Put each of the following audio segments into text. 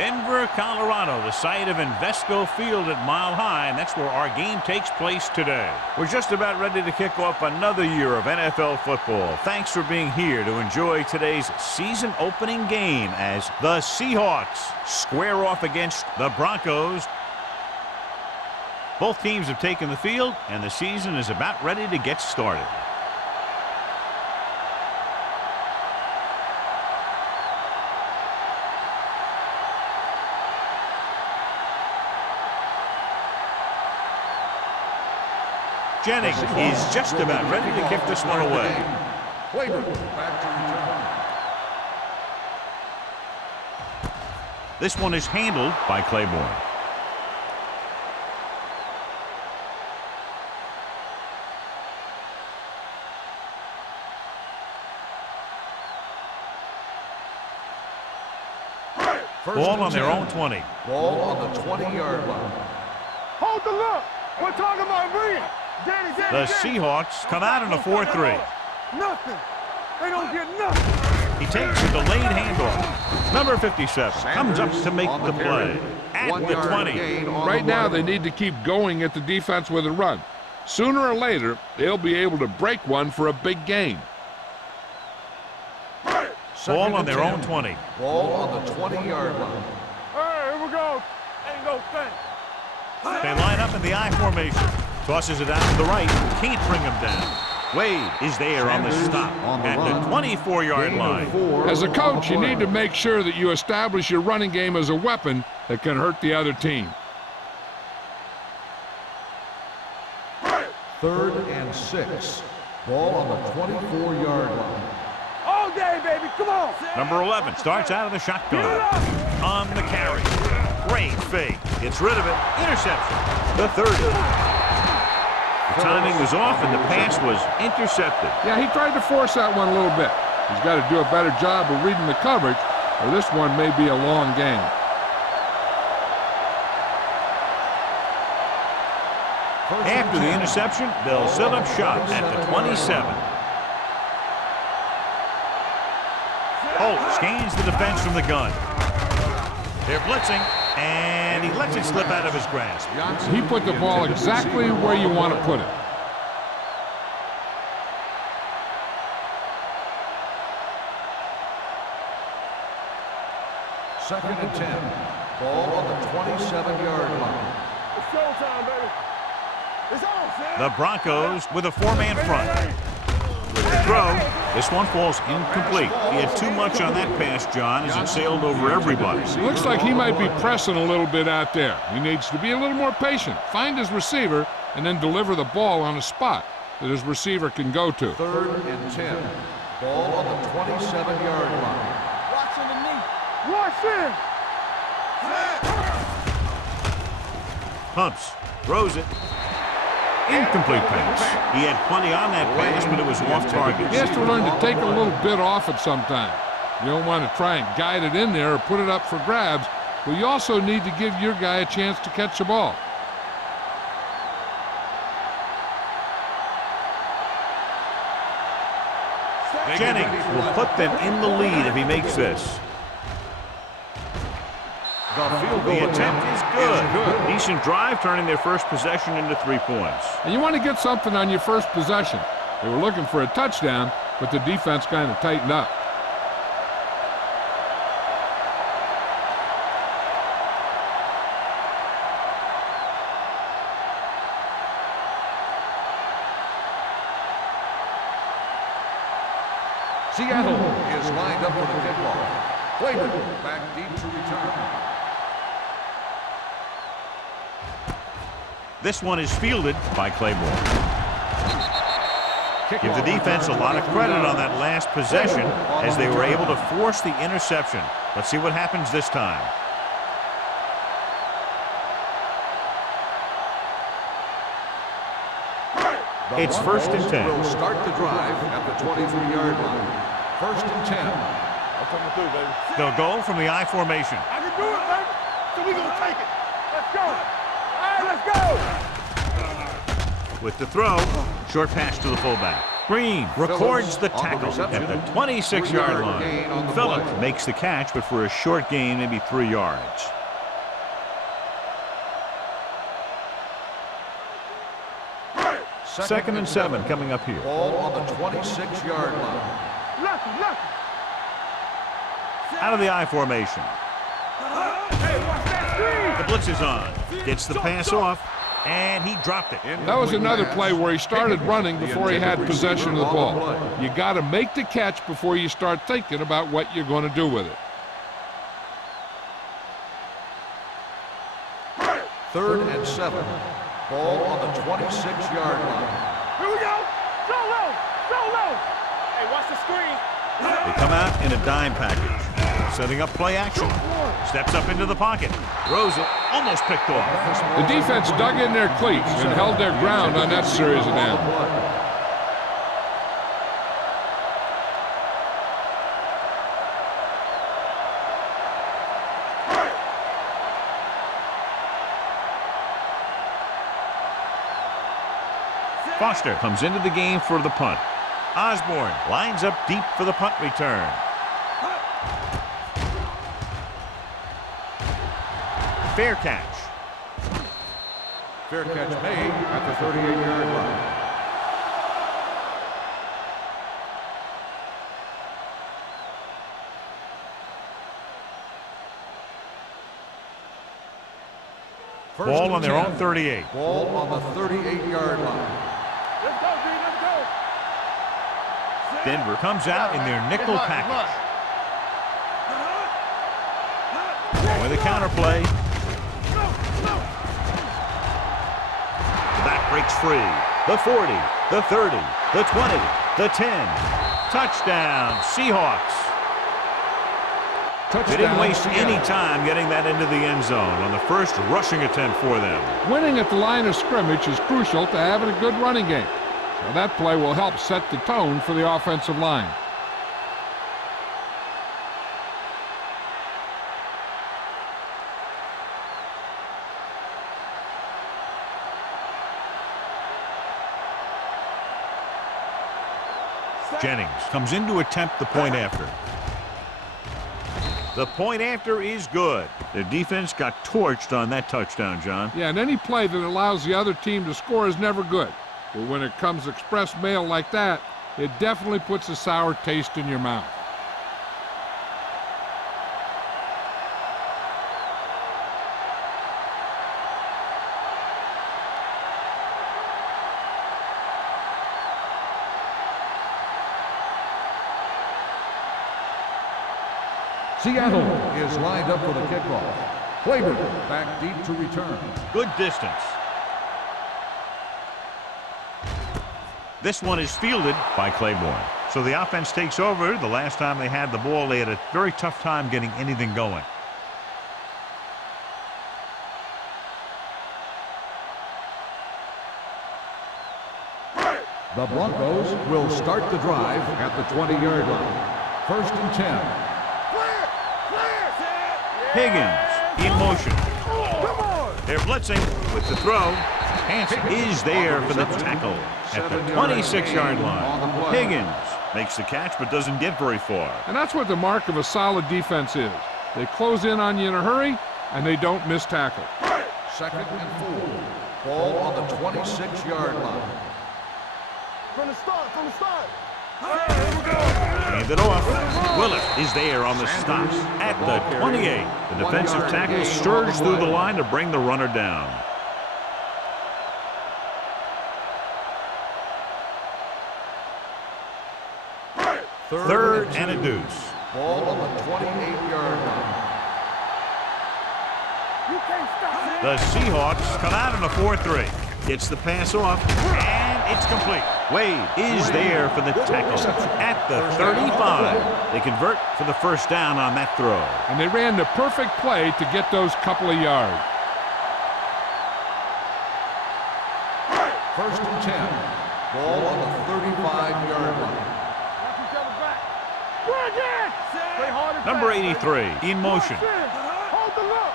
Denver, Colorado, the site of Invesco Field at Mile High, and that's where our game takes place today. We're just about ready to kick off another year of NFL football. Thanks for being here to enjoy today's season opening game as the Seahawks square off against the Broncos. Both teams have taken the field, and the season is about ready to get started. Jennings is just about ready to kick this one away. This one is handled by Claiborne. Ball on their own 20. Ball on the 20-yard line. Hold the look. We're talking about bringing. The Seahawks come out in a 4-3. Nothing. They don't get nothing. He takes a delayed handoff. Number 57 comes up to make the play at the 20. Right now, they need to keep going at the defense with a run. Sooner or later, they'll be able to break one for a big gain. Ball on their own 20. Ball on the 20-yard line. All right, here we go. Ain't no thing. They line up in the I formation. Tosses it out to the right. Can't bring him down. Wade is there on the stop at the 24-yard line. As a coach, you need to make sure that you establish your running game as a weapon that can hurt the other team. 3rd and 6. Ball on the 24-yard line. All day, baby. Come on. Number 11 starts out of the shotgun. On the carry. Great fake. Gets rid of it. Interception. The 30. The timing was off and the pass was intercepted. Yeah, he tried to force that one a little bit. He's got to do a better job of reading the coverage, or this one may be a long game. After the interception, they'll set up shop at the 27. Holt scans the defense from the gun. They're blitzing, and he lets it slip out of his grasp. He put the ball exactly where you want to put it. Second and 10. Ball on the 27-yard line. It's showtime, baby. It's on, Sam. The Broncos with a 4-man front. Throw. This one falls incomplete. He had too much on that pass, John, as it sailed over everybody. Looks like he might be pressing a little bit out there. He needs to be a little more patient, find his receiver, and then deliver the ball on a spot that his receiver can go to. 3rd and 10. Ball on the 27-yard line. Watch underneath. Watch him. Pumps. Throws it. Incomplete pass. He had plenty on that pass, but it was off target. He has to learn to take a little bit off it sometime. You don't want to try and guide it in there or put it up for grabs, but you also need to give your guy a chance to catch the ball. Jennings will put them in the lead if he makes this. The attempt is good. Decent drive, turning their first possession into 3 points. And you want to get something on your first possession. They were looking for a touchdown, but the defense kind of tightened up. Seattle is lined up for the kickoff. Claiborne back deep to return. This one is fielded by Claiborne. Give the defense a lot of credit on that last possession as they were able to force the interception. Let's see what happens this time. It's 1st and 10. Will start the drive at the 23-yard line. 1st and 10. I'm coming through, baby. They'll go from the I formation. I can do it, baby. So we're going to take it. Let's go. All right, let's go. With the throw, short pass to the fullback. screen. Records the Phillips on the tackle at the reception. 26-yard 3-yard gain on line. the Phillips play. makes the catch, but for a short gain, maybe 3 yards. Second and 7 coming up here. Ball on the 26-yard line. Lucky, lucky. Out of the I formation. Hey, watch that screen. The blitz is on. Gets the pass off, and he dropped it. That was another play where he started running before he had possession of the ball. You got to make the catch before you start thinking about what you're going to do with it. Third and 7. Ball on the 26-yard line. Here we go. Solo, solo. Hey, watch the screen. They come out in a dime package. Setting up play action. Steps up into the pocket. Throws it. Almost picked off. The defense dug in their cleats and held their ground on that series of downs. Foster comes into the game for the punt. Osborne lines up deep for the punt return. Fair catch. Fair catch made at the 38-yard line. Ball on their own 38. Ball on the 38-yard line. Let's go, D, let's go. Denver comes out in their nickel package. With a counter play. The back breaks free. The 40, the 30, the 20, the 10. Touchdown, Seahawks. They didn't waste any time getting that into the end zone on the first rushing attempt for them. Winning at the line of scrimmage is crucial to having a good running game. So that play will help set the tone for the offensive line. Jennings comes in to attempt the point after. The point after is good. Their defense got torched on that touchdown, John. Yeah, and any play that allows the other team to score is never good. But when it comes express mail like that, it definitely puts a sour taste in your mouth. Seattle is lined up for the kickoff. Claiborne back deep to return. Good distance. This one is fielded by Claiborne. So the offense takes over. The last time they had the ball, they had a very tough time getting anything going. The Broncos will start the drive at the 20-yard line. First and 10. Higgins in motion. They're blitzing with the throw. Hanson is there for the tackle at the 26-yard line. Higgins makes the catch but doesn't get very far. And that's what the mark of a solid defense is. They close in on you in a hurry, and they don't miss tackle. Second and 4. Ball on the 26-yard line. From the start, from the start. Hand it off. Willis is there on the stop at the 28. The defensive tackle surged through the line to bring the runner down. Third and a deuce. Ball on the 28-yard line. You can't stop it. The Seahawks come out in a 4-3. Gets the pass off, and it's complete. Wade is there for the tackle at the 35. They convert for the first down on that throw. And they ran the perfect play to get those couple of yards. First and 10. Ball on the 35-yard line. Watch each other back. Bring it. Play hard and Number fast. 83 in motion. Hold the look.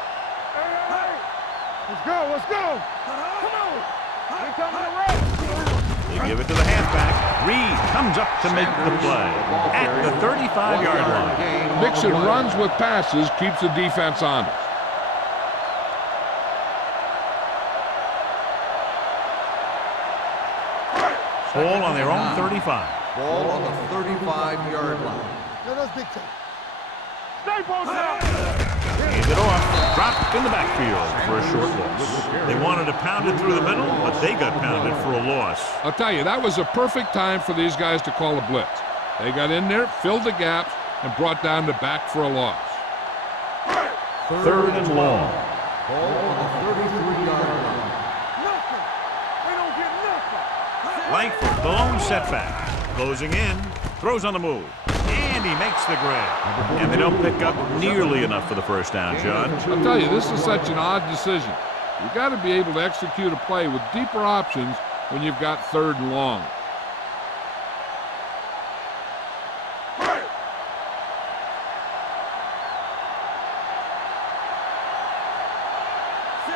Hey. Let's go, let's go. Come on. Here comes the race. They give it to the halfback. Reed comes up to make the play at the 35-yard line. Mixing runs with passes keeps the defense honest. Ball on their own 35. Ball on the 35-yard line. Stay posted up. Hand it off. Dropped in the backfield for a short loss. They wanted to pound it through the middle, but they got pounded for a loss. I'll tell you, that was a perfect time for these guys to call a blitz. They got in there, filled the gaps, and brought down the back for a loss. Third and long. Ball on the 33-yard line. Nothing. We don't get nothing. Langford, the lone setback. Closing in, throws on the move. And he makes the grab. And they don't pick up nearly enough for the first down, John. I'll tell you, this is such an odd decision. You've got to be able to execute a play with deeper options when you've got third and long.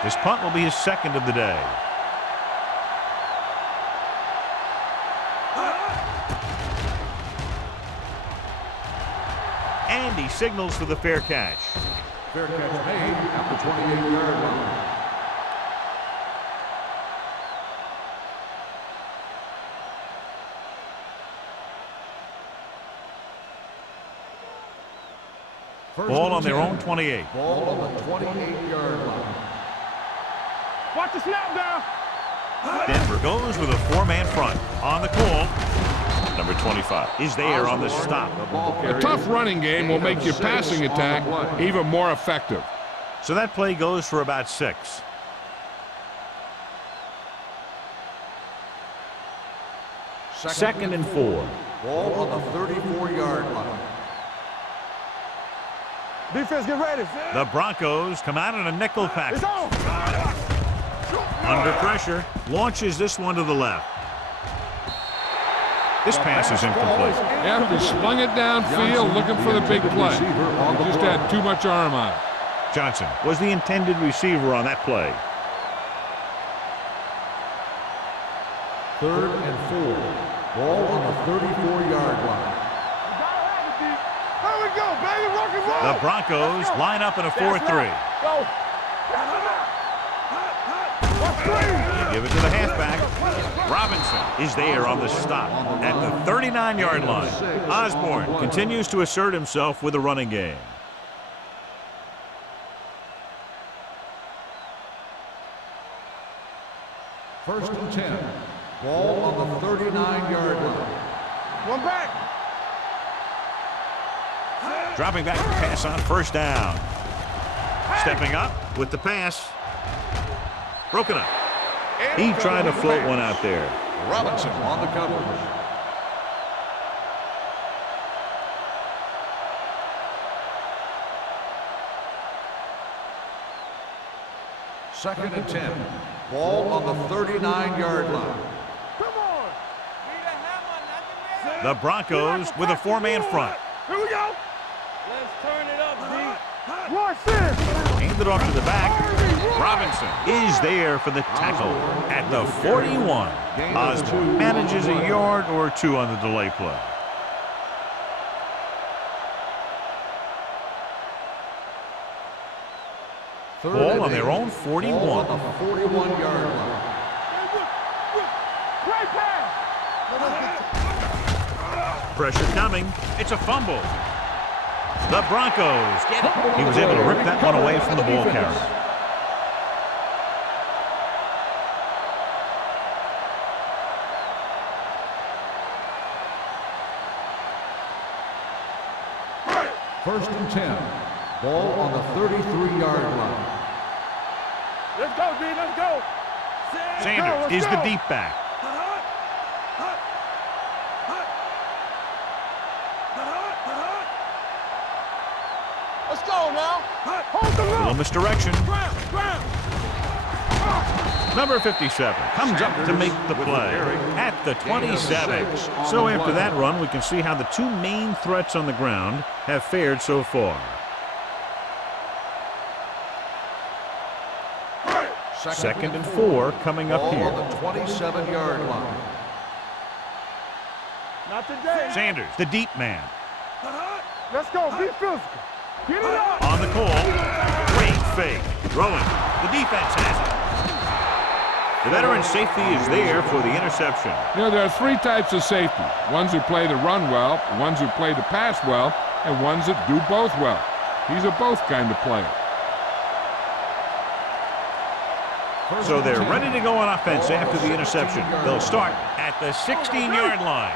This punt will be his second of the day. And he signals for the fair catch. Fair catch made at the 28-yard line. Ball on their own 28. Ball on the 28-yard line. Watch the snap down. Denver goes with a four-man front. On the call, number 25 is there on the stop. A tough running game will make your passing attack even more effective. So that play goes for about 6. Second and 4. Ball on the 34-yard line. Defense, get ready. The Broncos come out in a nickel package. It's on. Under pressure, launches this one to the left. This pass is incomplete. After he slung it downfield looking for the big play. He just had too much arm on it. Johnson was the intended receiver on that play. Third and 4. Ball on the 34-yard line. There we go, baby. Rock and roll. The Broncos line up in a 4-3. Go. They give it to the halfback. Robinson is there on the stop at the 39-yard line. Osborne continues to assert himself with a running game. First and 10. Ball on the 39-yard line. One back. Dropping back to pass on first down. Stepping up with the pass. Broken up. He tried to float one out there. Robinson on the coverage. Second and 10. Ball on the 39-yard line. Come on. The Broncos with a four-man front. Here we go. Let's turn it up, D. Watch this. Handed off to the back. Robinson is there for the tackle at the 41. Osborne manages a yard or two on the delay play. Ball on their own 41. Ball on the 41-yard line. Great pass. Pressure coming. It's a fumble. The Broncos get it. He was able to rip that one away from the ball carrier. First and 10. Ball on the 33-yard line. Let's go, D. Let's go. Sanders is the deep back. Let's go now. Hold the Little rope. misdirection. Ground. Number 57 comes up to make the play at the 27. So after that run, we can see how the two main threats on the ground have fared so far. Second and 4 coming up Ball here. on the 27-yard line. Not today. Sanders, the deep man. Let's go. Be physical. Get it up. On the call. Great fake. Throwing. The defense has it. The veteran safety is there for the interception. You know, there are three types of safety. Ones who play the run well, ones who play the pass well, and ones that do both well. He's a both kind of player. So they're ready to go on offense after the interception. They'll start at the 16-yard line.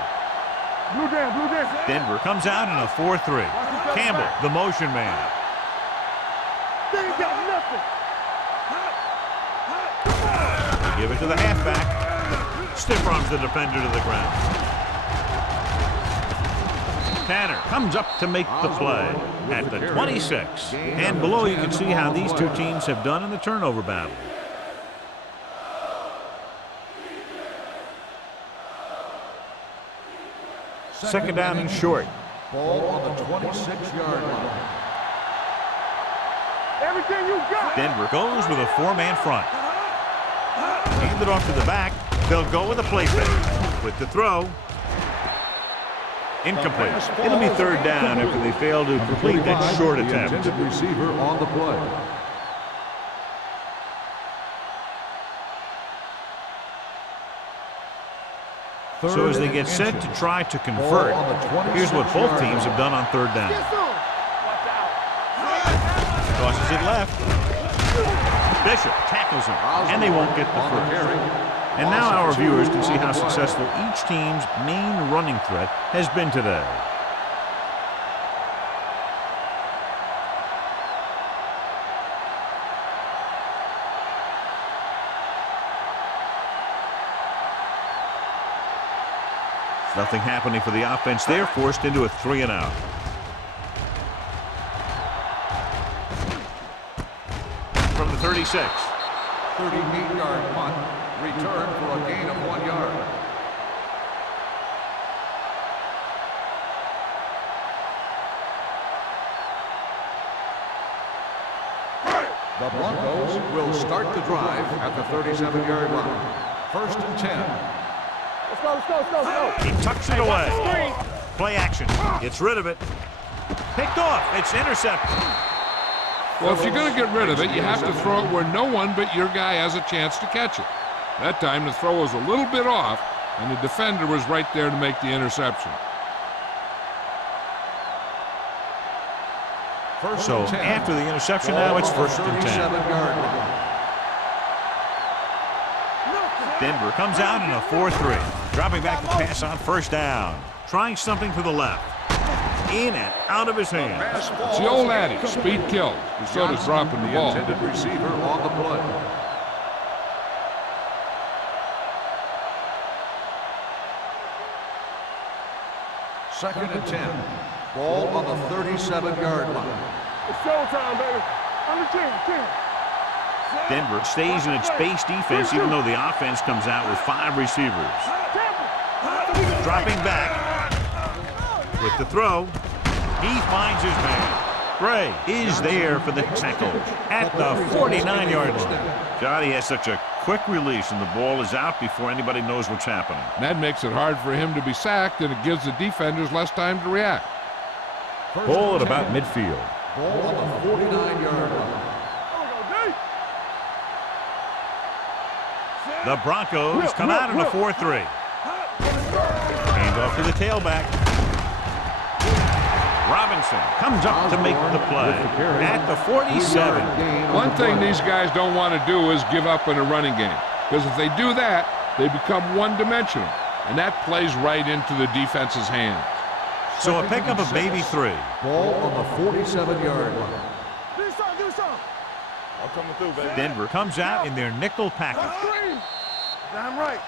Blue down, blue down. Denver comes out in a 4-3. Campbell, the motion man. They ain't got nothing. Give it to the halfback. Stiff arms the defender to the ground. Tanner comes up to make the play at the 26. And below you can see how these two teams have done in the turnover battle. Second down and short. Ball on the 26-yard line. Everything you got. Denver goes with a four-man front. Hand it off to the back. They'll go with a play fake. With the throw. Incomplete. It'll be third down after they fail to complete that short attempt. The intended receiver on the play. So as they get set to try to convert, here's what both teams have done on third down. Tosses it left. Bishop tackles him, and they won't get the first. And now our viewers can see how successful each team's main running threat has been today. Nothing happening for the offense. They're forced into a 3-and-out. From the 36. 38-yard punt. Return for a gain of 1 yard. The Broncos will start the drive at the 37-yard line. First and 10. Let's go, let's go, let's go, let's go. He tucks it away. Play action. Gets rid of it. Picked off. It's intercepted. Well, if you're going to get rid of it, you have to throw it where no one but your guy has a chance to catch it. That time, the throw was a little bit off, and the defender was right there to make the interception. So after the interception, now it's first and 10. Denver comes out in a 4-3. Dropping back the pass on first down. Trying something to the left. In and out of his hands. It's the old adage, speed kills. So does dropping the ball. Intended receiver on the play. Second and 10. Ball on the 37-yard line. It's showtime, baby. On the 10. Denver stays in its base defense even though the offense comes out with 5 receivers. Dropping back. With the throw. He finds his man. Gray is there for the tackle at the 49-yard line. God, he has such a quick release and the ball is out before anybody knows what's happening. That makes it hard for him to be sacked, and it gives the defenders less time to react. Ball at about midfield. Ball on the 49-yard line. The Broncos come out in a 4-3. Hand off to the tailback. Robinson comes up to make the play at the 47. One thing these guys don't want to do is give up in a running game, because if they do that, they become one-dimensional, and that plays right into the defense's hands. So a pickup of maybe 3. Ball on the 47-yard line. Do something. I'm coming through, baby. Denver comes out in their nickel package. Damn right.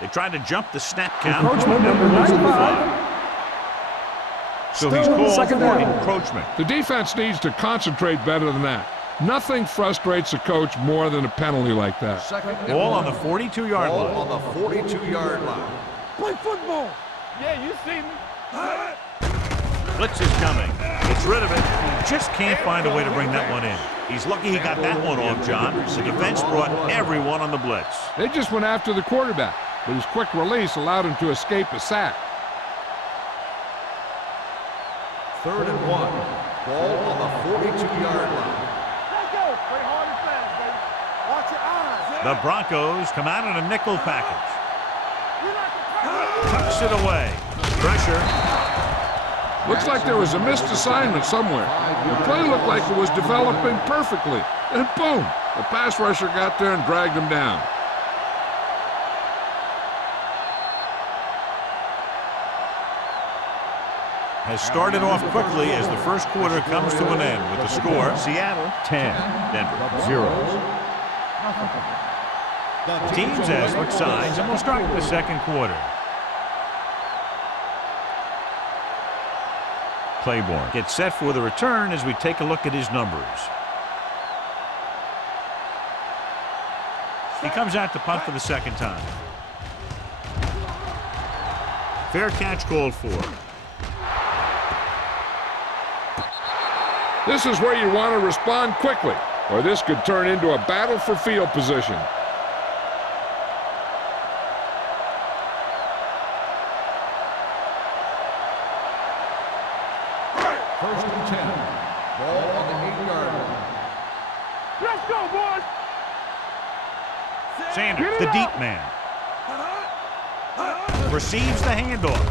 They tried to jump the snap count. Encroachment number 95. So he's called for encroachment. The defense needs to concentrate better than that. Nothing frustrates a coach more than a penalty like that. Ball on the 42-yard line. Ball on the 42-yard line. Play football. Yeah, you see me. Blitz is coming. Gets rid of it. Just can't find a way to bring that one in. He's lucky he got that one off, John. The defense brought everyone on the blitz. They just went after the quarterback. but his quick release allowed him to escape a sack. 3rd and 1. Ball on the 42-yard line. Let's go. Play hard and fast, baby. Watch your eyes. The Broncos come out in a nickel package. You like to Tucks it away. Pressure. Looks like there was a missed assignment somewhere. The play looked like it was developing perfectly. And boom, the pass rusher got there and dragged him down. Has started off quickly as the first quarter comes to an end with the score Seattle 10, Denver 0. Teams as switch sides, and we'll start the second quarter. Claiborne gets set for the return as we take a look at his numbers. He comes out to punt for the second time. Fair catch called for. This is where you want to respond quickly, or this could turn into a battle for field position. First and 10. Ball on the 8-yard line. Let's go, boys. Sanders, the deep man. Receives the handoff.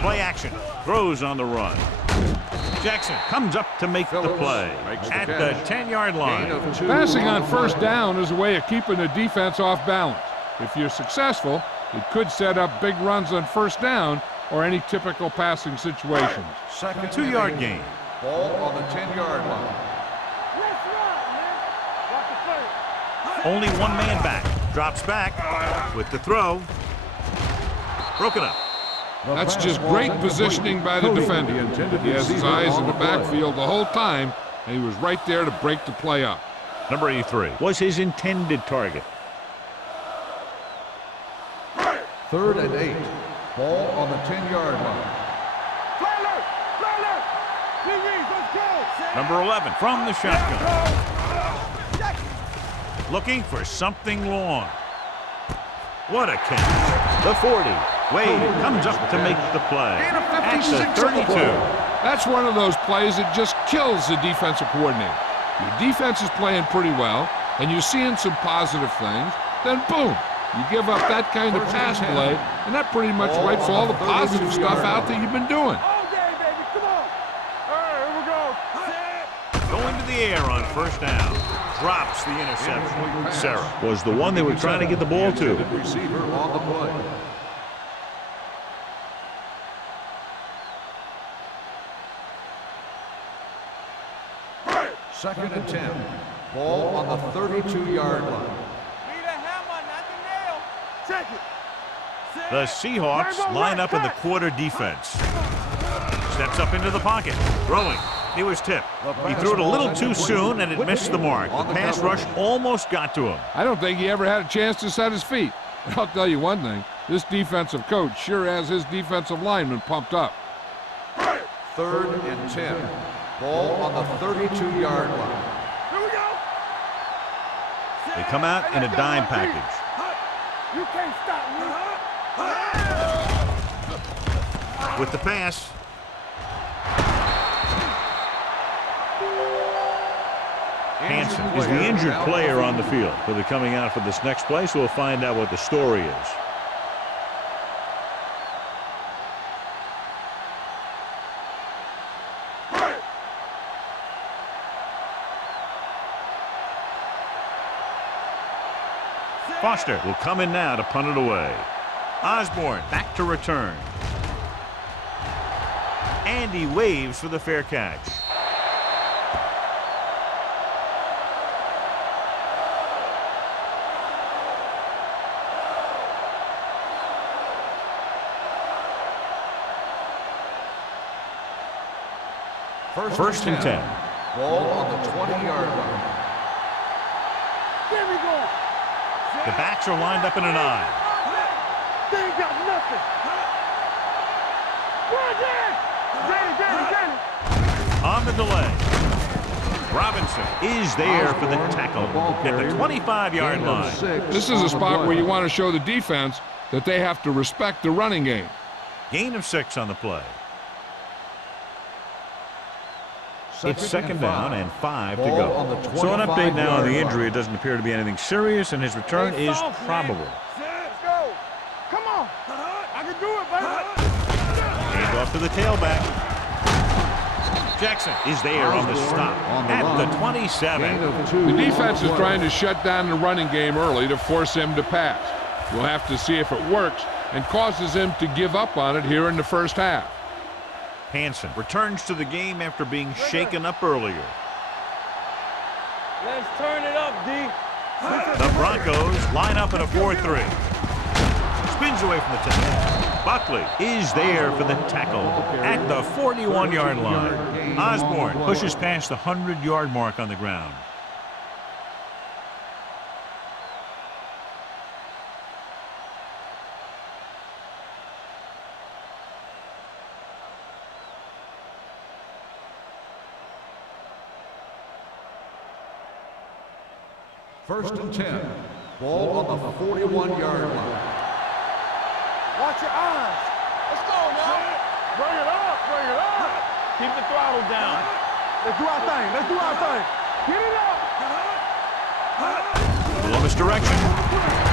Play action. Throws on the run. Jackson comes up to make the play at the 10-yard line. Passing on first down is a way of keeping the defense off balance. If you're successful, it could set up big runs on first down or any typical passing situations. Second 2-yard gain. Ball on the 10-yard line. Let's run, man. Watch the play. Only one man back. Drops back with the throw. Broken up. That's just great positioning by the defender. He has his eyes in the backfield the whole time, and he was right there to break the play up. Number 83 was his intended target. 3rd and 8. Ball on the 10-yard line. Play alert. Play alert. TVs, let's go. Number 11 from the shotgun. Looking for something long. What a catch. The 40. Wade comes up to make the play at the 32. That's one of those plays that just kills the defensive coordinator. Your defense is playing pretty well, and you're seeing some positive things. Then boom, you give up that kind of pass play, and that pretty much wipes all the positive stuff out that you've been doing. All day, baby. Come on. All right, here we go. Going to the air on first down. Drops the interception. Sarah was the one they were trying to get the ball to. Receiver on the play. Second and 10. Ball on the 32-yard line. Need a hammer, not the nail. Check it. The Seahawks line up in the quarter defense. Steps up into the pocket. Throwing. He was tipped. He threw it a little too soon, and it missed the mark. The pass rush almost got to him. I don't think he ever had a chance to set his feet. But I'll tell you one thing, this defensive coach sure has his defensive lineman pumped up. 3rd and 10. Ball on the 32-yard line. Here we go. They come out in a dime package. You can't stop me. With the pass. Hansen is the injured player on the field. He'll be coming out for this next play, so we'll find out what the story is. Foster will come in now to punt it away. Osborne back to return. Andy waves for the fair catch. First and 10. Ball on the 20-yard line. There we go. The backs are lined up in an eye. They ain't got nothing. Danny. On the delay. Robinson is there for the tackle at the 25-yard line. This is a spot where you want to show the defense that they have to respect the running game. Gain of 6 on the play. It's second down and 5 to go. So an update now on the injury. It doesn't appear to be anything serious, and his return is probable. Let's go. Come on. I can do it, baby. Hand off to the tailback. Jackson is there on the stop at the 27. The defense is trying to shut down the running game early to force him to pass. We'll have to see if it works and causes him to give up on it here in the first half. Hansen returns to the game after being shaken up earlier. Let's turn it up, D. The Broncos line up in a 4-3. Spins away from the 10. Buckley is there for the tackle at the 41-yard line. Osborne pushes past the 100-yard mark on the ground. First and 10. Ball on the 41-yard line. Watch your eyes. Let's go now. Bring it up. Bring it up. Keep the throttle down. Let's do our thing. Let's do our thing. Get it up. A little misdirection.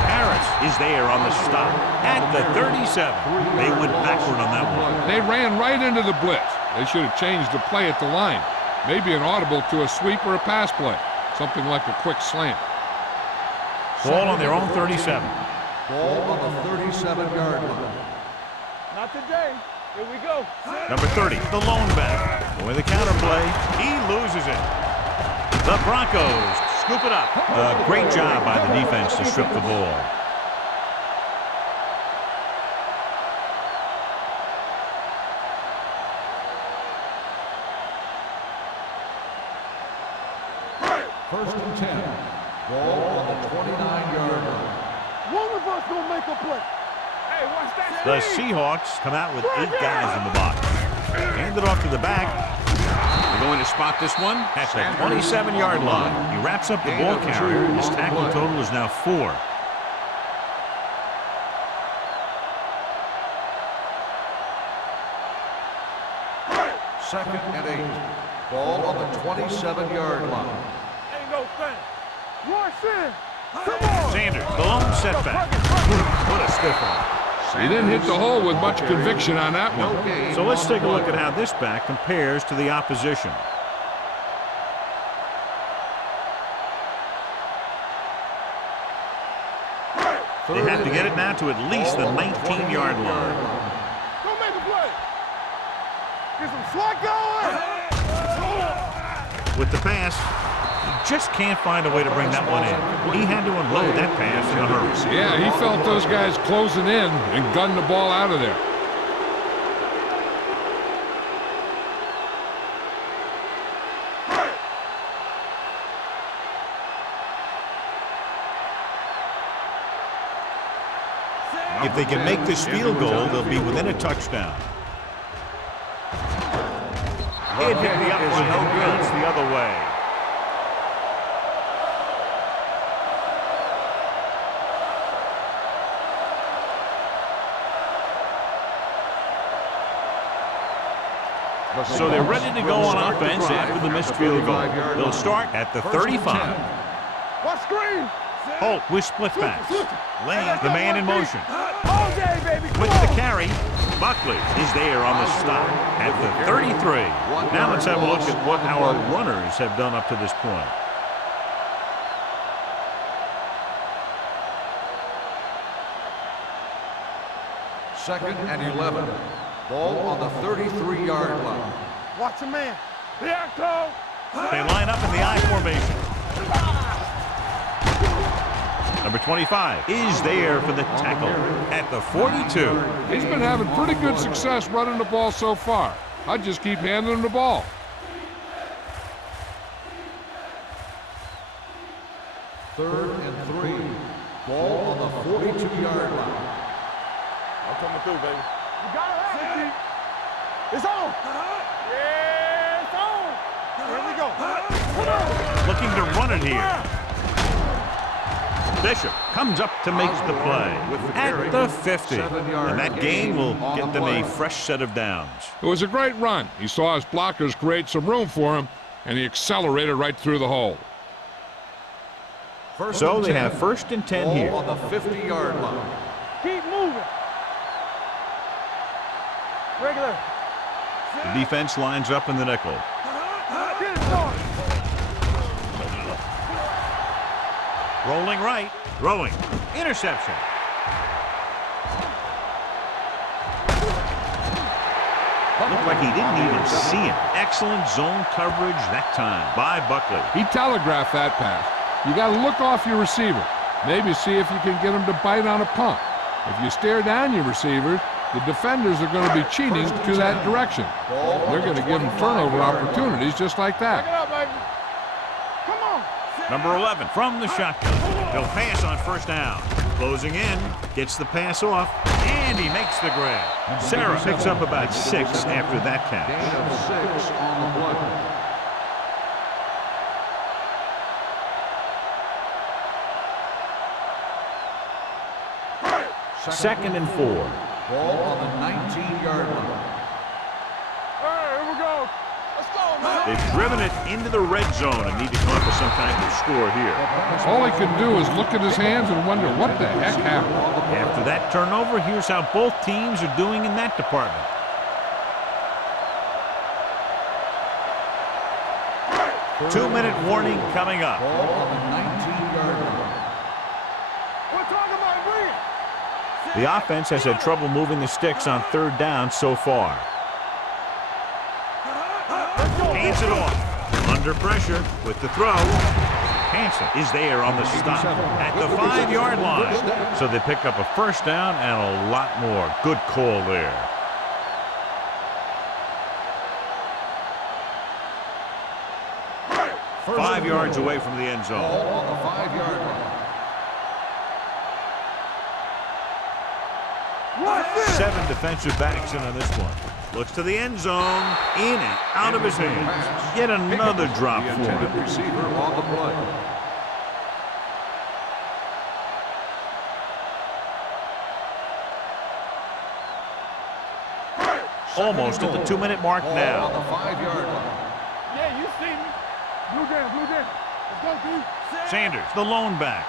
Harris is there on the stop at the 37. They went backward on that one. They ran right into the blitz. They should have changed the play at the line. Maybe an audible to a sweep or a pass play. Something like a quick slant. Ball on their own 37. Ball on the 37-yard line. Not today. Here we go. Number 30, the lone back. With a counterplay, he loses it. The Broncos scoop it up. A great job by the defense to strip the ball. First and 10. Ball on the 29-yard line. One of us gonna make a play. Hey, watch that. The Seahawks come out with 8 guys in the box. Hand it off to the back. They're going to spot this one at the 27-yard line. He wraps up the ball carrier. His tackle total is now 4. Second and 8. Ball on the 27-yard line. Ain't no thing. Rush in. Come on. Sanders, the lone setback. What a stiff one. He didn't hit the hole with much conviction on that one. So let's take a look at how this back compares to the opposition. They have to get it now to at least the 19-yard line. Don't make a play. Get some swat going. With the pass, he just can't find a way to bring that one in. He had to unload that pass in a hurry. Yeah, he felt those guys closing in and gunned the ball out of there. If they can make this field goal, they'll be within a touchdown. It hit the upright and bounced the other way. So they're ready to go on offense after the missed field goal. They'll start at the 35. What screen? Holt with split pass. Lane, the man in motion. All day, baby. With the carry, Buckley is there on the stop at the 33. Now let's have a look at what our runners have done up to this point. Second and 11. Ball on the 33-yard line. Watch a man. Here I come. They line up in the I formation. Number 25 is there for the tackle at the 42. He's been having pretty good success running the ball so far. I'd just keep handing him the ball. Third and 3. Ball on the 42-yard line. I'm coming through, baby. You gotta have it, G. It's on. Yeah, it's on. Here we go. Come on. Looking to run it here. Bishop comes up to make the play at the 50. And that gain will get them a fresh set of downs. It was a great run. He saw his blockers create some room for him, and he accelerated right through the hole. So they have 1st and 10 here. On the 50-yard line. Keep moving. Regular. The defense lines up in the nickel. Get it started. Rolling right, throwing, interception. Looked like he didn't even see him. Excellent zone coverage that time by Buckley. He telegraphed that pass. You got to look off your receiver. Maybe see if you can get him to bite on a pump. If you stare down your receivers, the defenders are going to be cheating to that direction. They're going to give them turnover opportunities just like that. Back it up, baby. Come on. Number 11 from the shotgun. He'll pass on 1st down. Closing in, gets the pass off, and he makes the grab. Sarah picks up about 6 after that catch. Gain of 6 on the play. Second and 4. Ball on the 19-yard line. All right, here we go. Let's go, man. They've driven it into the red zone and need to come up with some kind of score here. All he can do is look at his hands and wonder what the heck happened. After that turnover, here's how both teams are doing in that department. Two-minute warning coming up. Ball on the 19-yard line. We're talking about bring it. The offense has had trouble moving the sticks on 3rd down so far. Hands it off. Under pressure with the throw. Hansen is there on the stop at the 5-yard line. So they pick up a 1st down and a lot more. Good call there. Five yards away from the end zone. Ball on the 5-yard line. 7 defensive backs in on this one. Looks to the end zone, in and out of his hands. Yet another drop The for intended him. receiver on the play. Almost at the 2-minute mark Ball on now. the 5-yard line. Yeah, you see me. Blue down, blue down. Let's go, dude. Sanders, the lone back.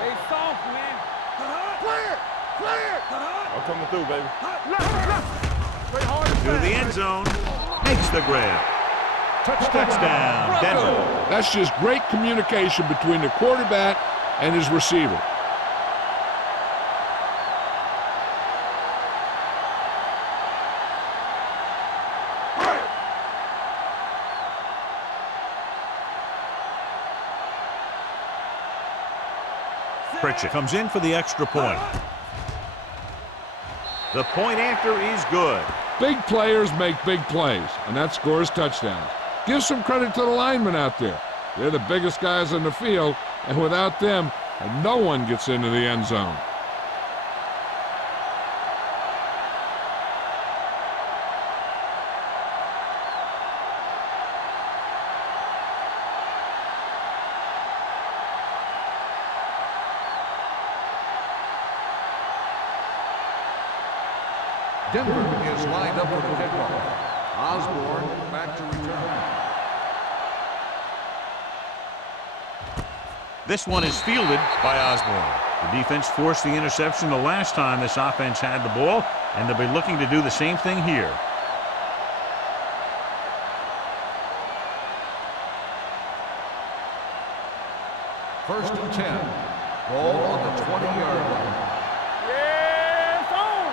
Hey, soft, man. Clear, clear. I'm coming through, baby. Left. Play hard and To the end zone, makes the grab. Touchdown, Denver. That's just great communication between the quarterback and his receiver. Pritchett comes in for the extra point. The point after is good. Big players make big plays, and that scores touchdowns. Give some credit to the linemen out there. They're the biggest guys on the field, and without them, no one gets into the end zone. Denver is lined up for the kickoff. Osborne back to return. This one is fielded by Osborne. The defense forced the interception the last time this offense had the ball, and they'll be looking to do the same thing here. First and 10. Ball on the 20-yard line. Yeah, it's on.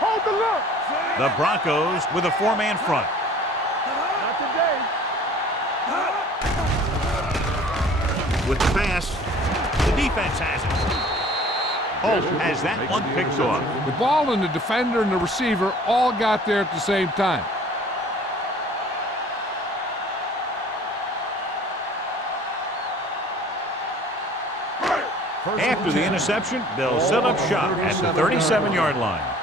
Hold the look. The Broncos with a 4-man front. Not today. With the pass, the defense has it. Holt has that one picked off. The ball and the defender and the receiver all got there at the same time. After the interception, they'll set up shop at the 37-yard line.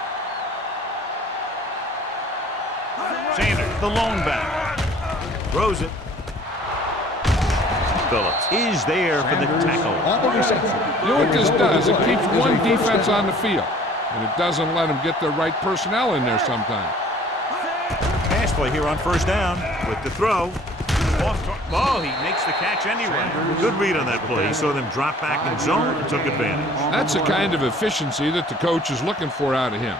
Sanders, the lone back. Throws it. Phillips is there for the tackle. On the reception. You know what this does? It keeps one defense on the field, and it doesn't let them get the right personnel in there sometimes. Pass play here on first down with the throw. Oh, he makes the catch anyway. Good read on that play. He saw them drop back in zone and took advantage. That's the kind of efficiency that the coach is looking for out of him.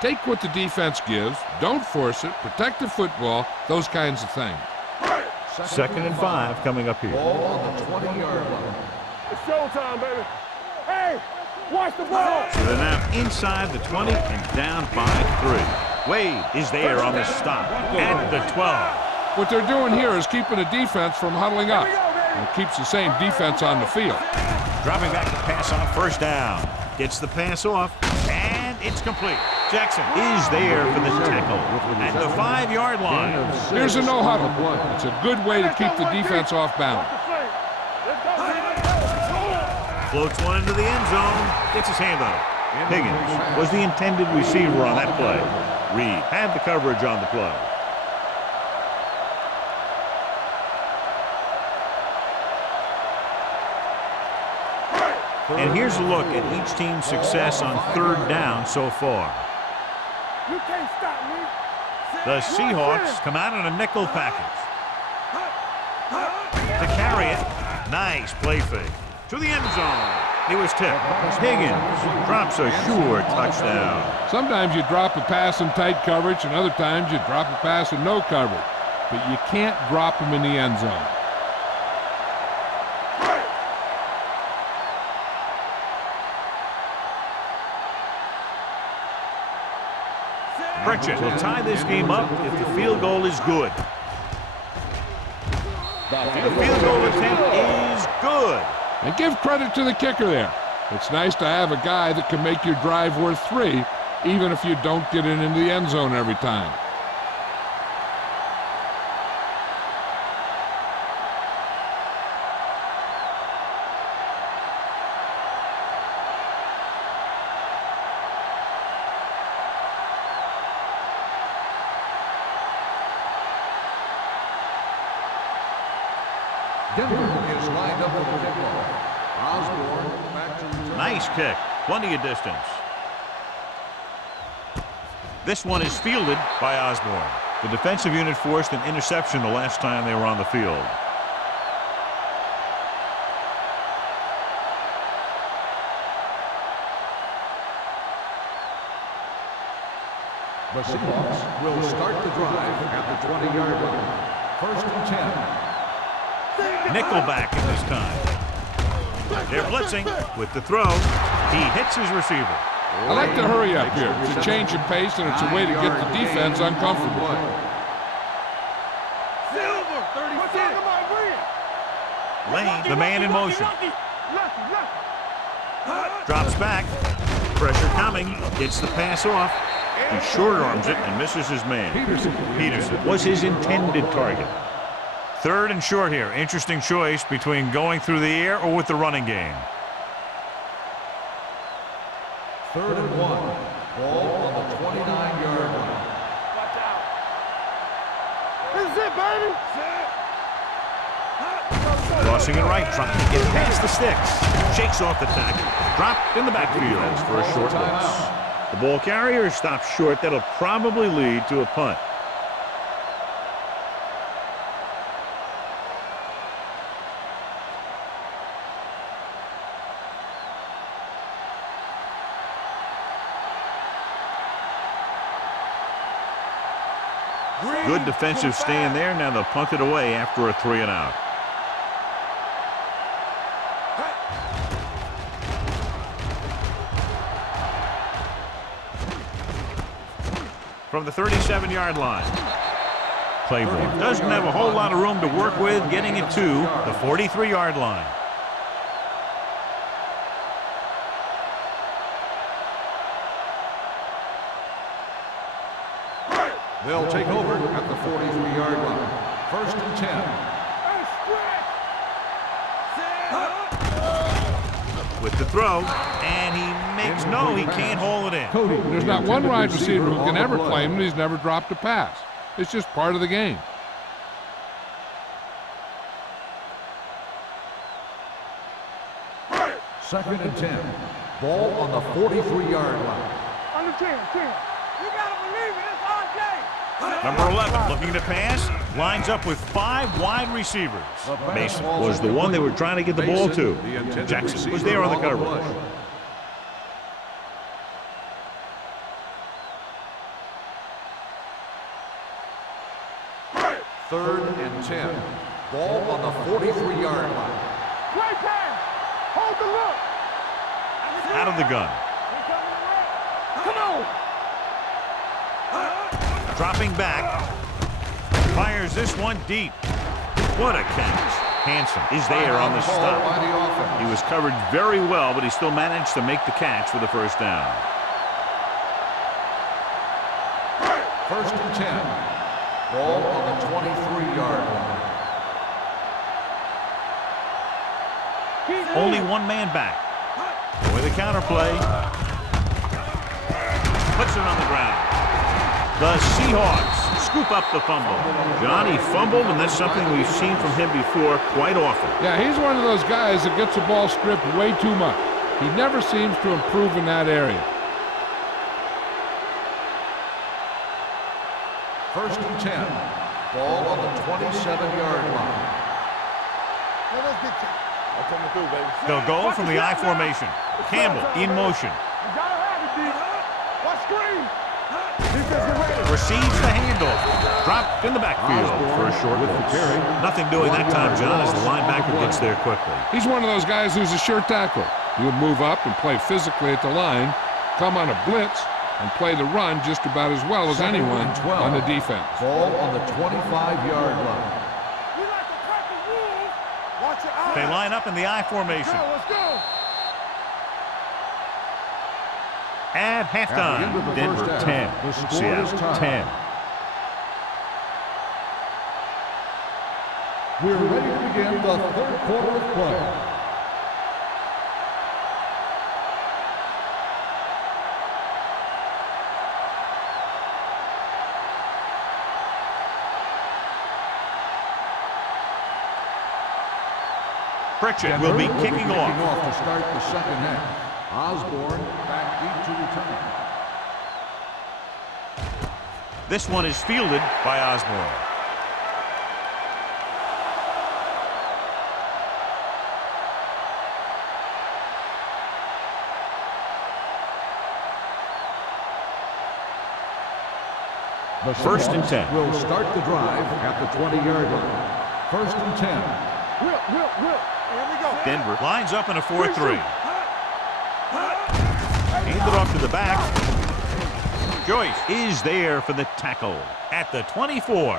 Take what the defense gives, don't force it, protect the football, those kinds of things. 2nd and 5 coming up here. Ball on the 20-yard line. It's showtime, baby. Hey, watch the ball. So they're now inside the 20 and down by 3. Wade is there on the stop at the 12. What they're doing here is keeping the defense from huddling up. And it keeps the same defense on the field. Dropping back to pass on first down. Gets the pass off, and it's complete. Jackson is there for the tackle at the 5-yard line. Here's a no huddle. It's a good way to keep the defense off balance. Floats one into the end zone. Gets his hand on it. Higgins was the intended receiver on that play. Reed had the coverage on the play. And here's a look at each team's success on 3rd down so far. You can't stop me. The Seahawks come out in a nickel package. To carry it, nice play fake. To the end zone. He was tipped. Higgins drops a sure touchdown. Sometimes you drop a pass in tight coverage, and other times you drop a pass in no coverage. But you can't drop them in the end zone. Pritchett will tie this game up if the field goal is good. The field goal attempt is good. And give credit to the kicker there. It's nice to have a guy that can make your drive worth 3, even if you don't get it into the end zone every time. Denver is lined up for the kickoff. Osborne back to return. Nice kick. Plenty of distance. This one is fielded by Osborne. The defensive unit forced an interception the last time they were on the field. The Seahawks will start the drive at the 20-yard line. 1st and 10. Nickelback in this time. They're blitzing with the throw. He hits his receiver. I like to hurry up here. It's a change of pace, and it's a way to get the defense uncomfortable. Lane, the man in motion. Drops back. Pressure coming. Gets the pass off. He short arms it and misses his man. Peterson was his intended target. 3rd and short here. Interesting choice between going through the air or with the running game. 3rd and 1. Ball on the 29-yard line. Watch out. This is it, baby. Crossing it right, trying to get past the sticks. Shakes off the tackle. Dropped in the backfield for a short loss. The ball carrier stops short. That'll probably lead to a punt. Good defensive stand there. Now they'll punt it away after a 3 and out. From the 37-yard line. Claiborne doesn't have a whole lot of room to work with, getting it to the 43-yard line. They'll take over at the 43-yard line. 1st and 10. With the throw, and he makes no, he can't hold it in. There's not one wide receiver who can ever claim that he's never dropped a pass. It's just part of the game. Second and 10. Ball on the 43-yard line. Under 10. You gotta believe it. It's RJ. Number 11 looking to pass. Lines up with 5 wide receivers. Mason was the one they were trying to get the ball to. Jackson was there on the coverage. Third and 10. Ball on the 43-yard line. Play pass. Hold the look. Out of the gun. Come on. Dropping back. Fires this one deep. What a catch. Hanson is there on the stop. By the offense. He was covered very well, but he still managed to make the catch for the first down. First and 10. Ball on the 23-yard line. Only one man back. With a counter play. Puts it on the ground. The Seahawks scoop up the fumble. Johnny fumbled, and that's something we've seen from him before quite often. Yeah, he's one of those guys that gets the ball stripped way too much. He never seems to improve in that area. First and 10. Ball on the 27-yard line. I'm coming through, baby. They'll go from the I formation. Campbell in motion. You gotta have it, D. Watch screen. Defensive ready. Receives the handoff. Dropped in the backfield for a short loss. Nothing doing that time, John, as the linebacker gets there quickly. He's one of those guys who's a sure tackler. He'll move up and play physically at the line, come on a blitz, and play the run just about as well as anyone on the defense. Ball on the 25-yard line. We like to crack the rules. Watch your eyes. They line up in the I formation. Let's go. At At the end of halftime, the Denver first 10, half, the score Seattle is tied. 10. We're ready to begin the third quarter of play. Pritchett will be kicking off. To start the second half. Osborne back deep to return. This one is fielded by Osborne. The First and 10. Will start the drive at the 20-yard line. First and 10. Whip. Here we go. Denver lines up in a 4-3. Handed off to the back. Joyce is there for the tackle at the 24.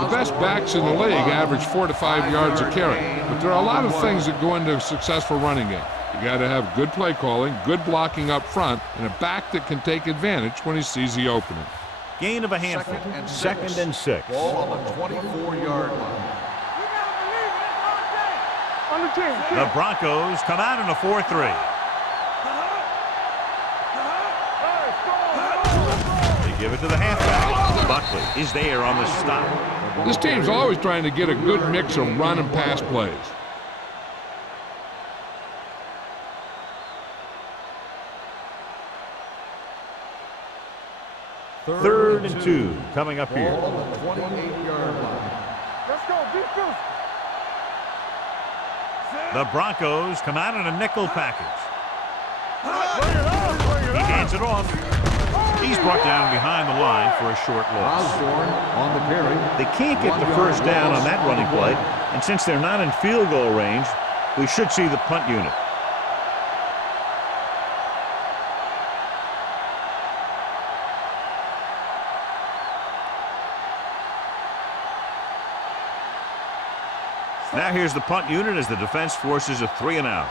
The best backs in the league average 4 to 5 yards a carry, but there are a lot of things that go into a successful running game. You got to have good play calling, good blocking up front, and a back that can take advantage when he sees the opening. Gain of a handful. Second and 6. Ball on the 24-yard line. You gotta believe it. It's RJ. Under 10. The Broncos come out in a 4-3. They give it to the halfback. Buckley is there on the stop. This team's always trying to get a good mix of run and pass plays. Third and 2 coming up Ball here. on the 28-yard line. Let's go. Defense. The Broncos come out in a nickel package. Bring it He up. hands it off. He's brought down behind the line for a short loss. Osborne on the carry. They can't get the first down on that running play, and since they're not in field goal range, we should see the punt unit. Now here's the punt unit as the defense forces a 3-and-out.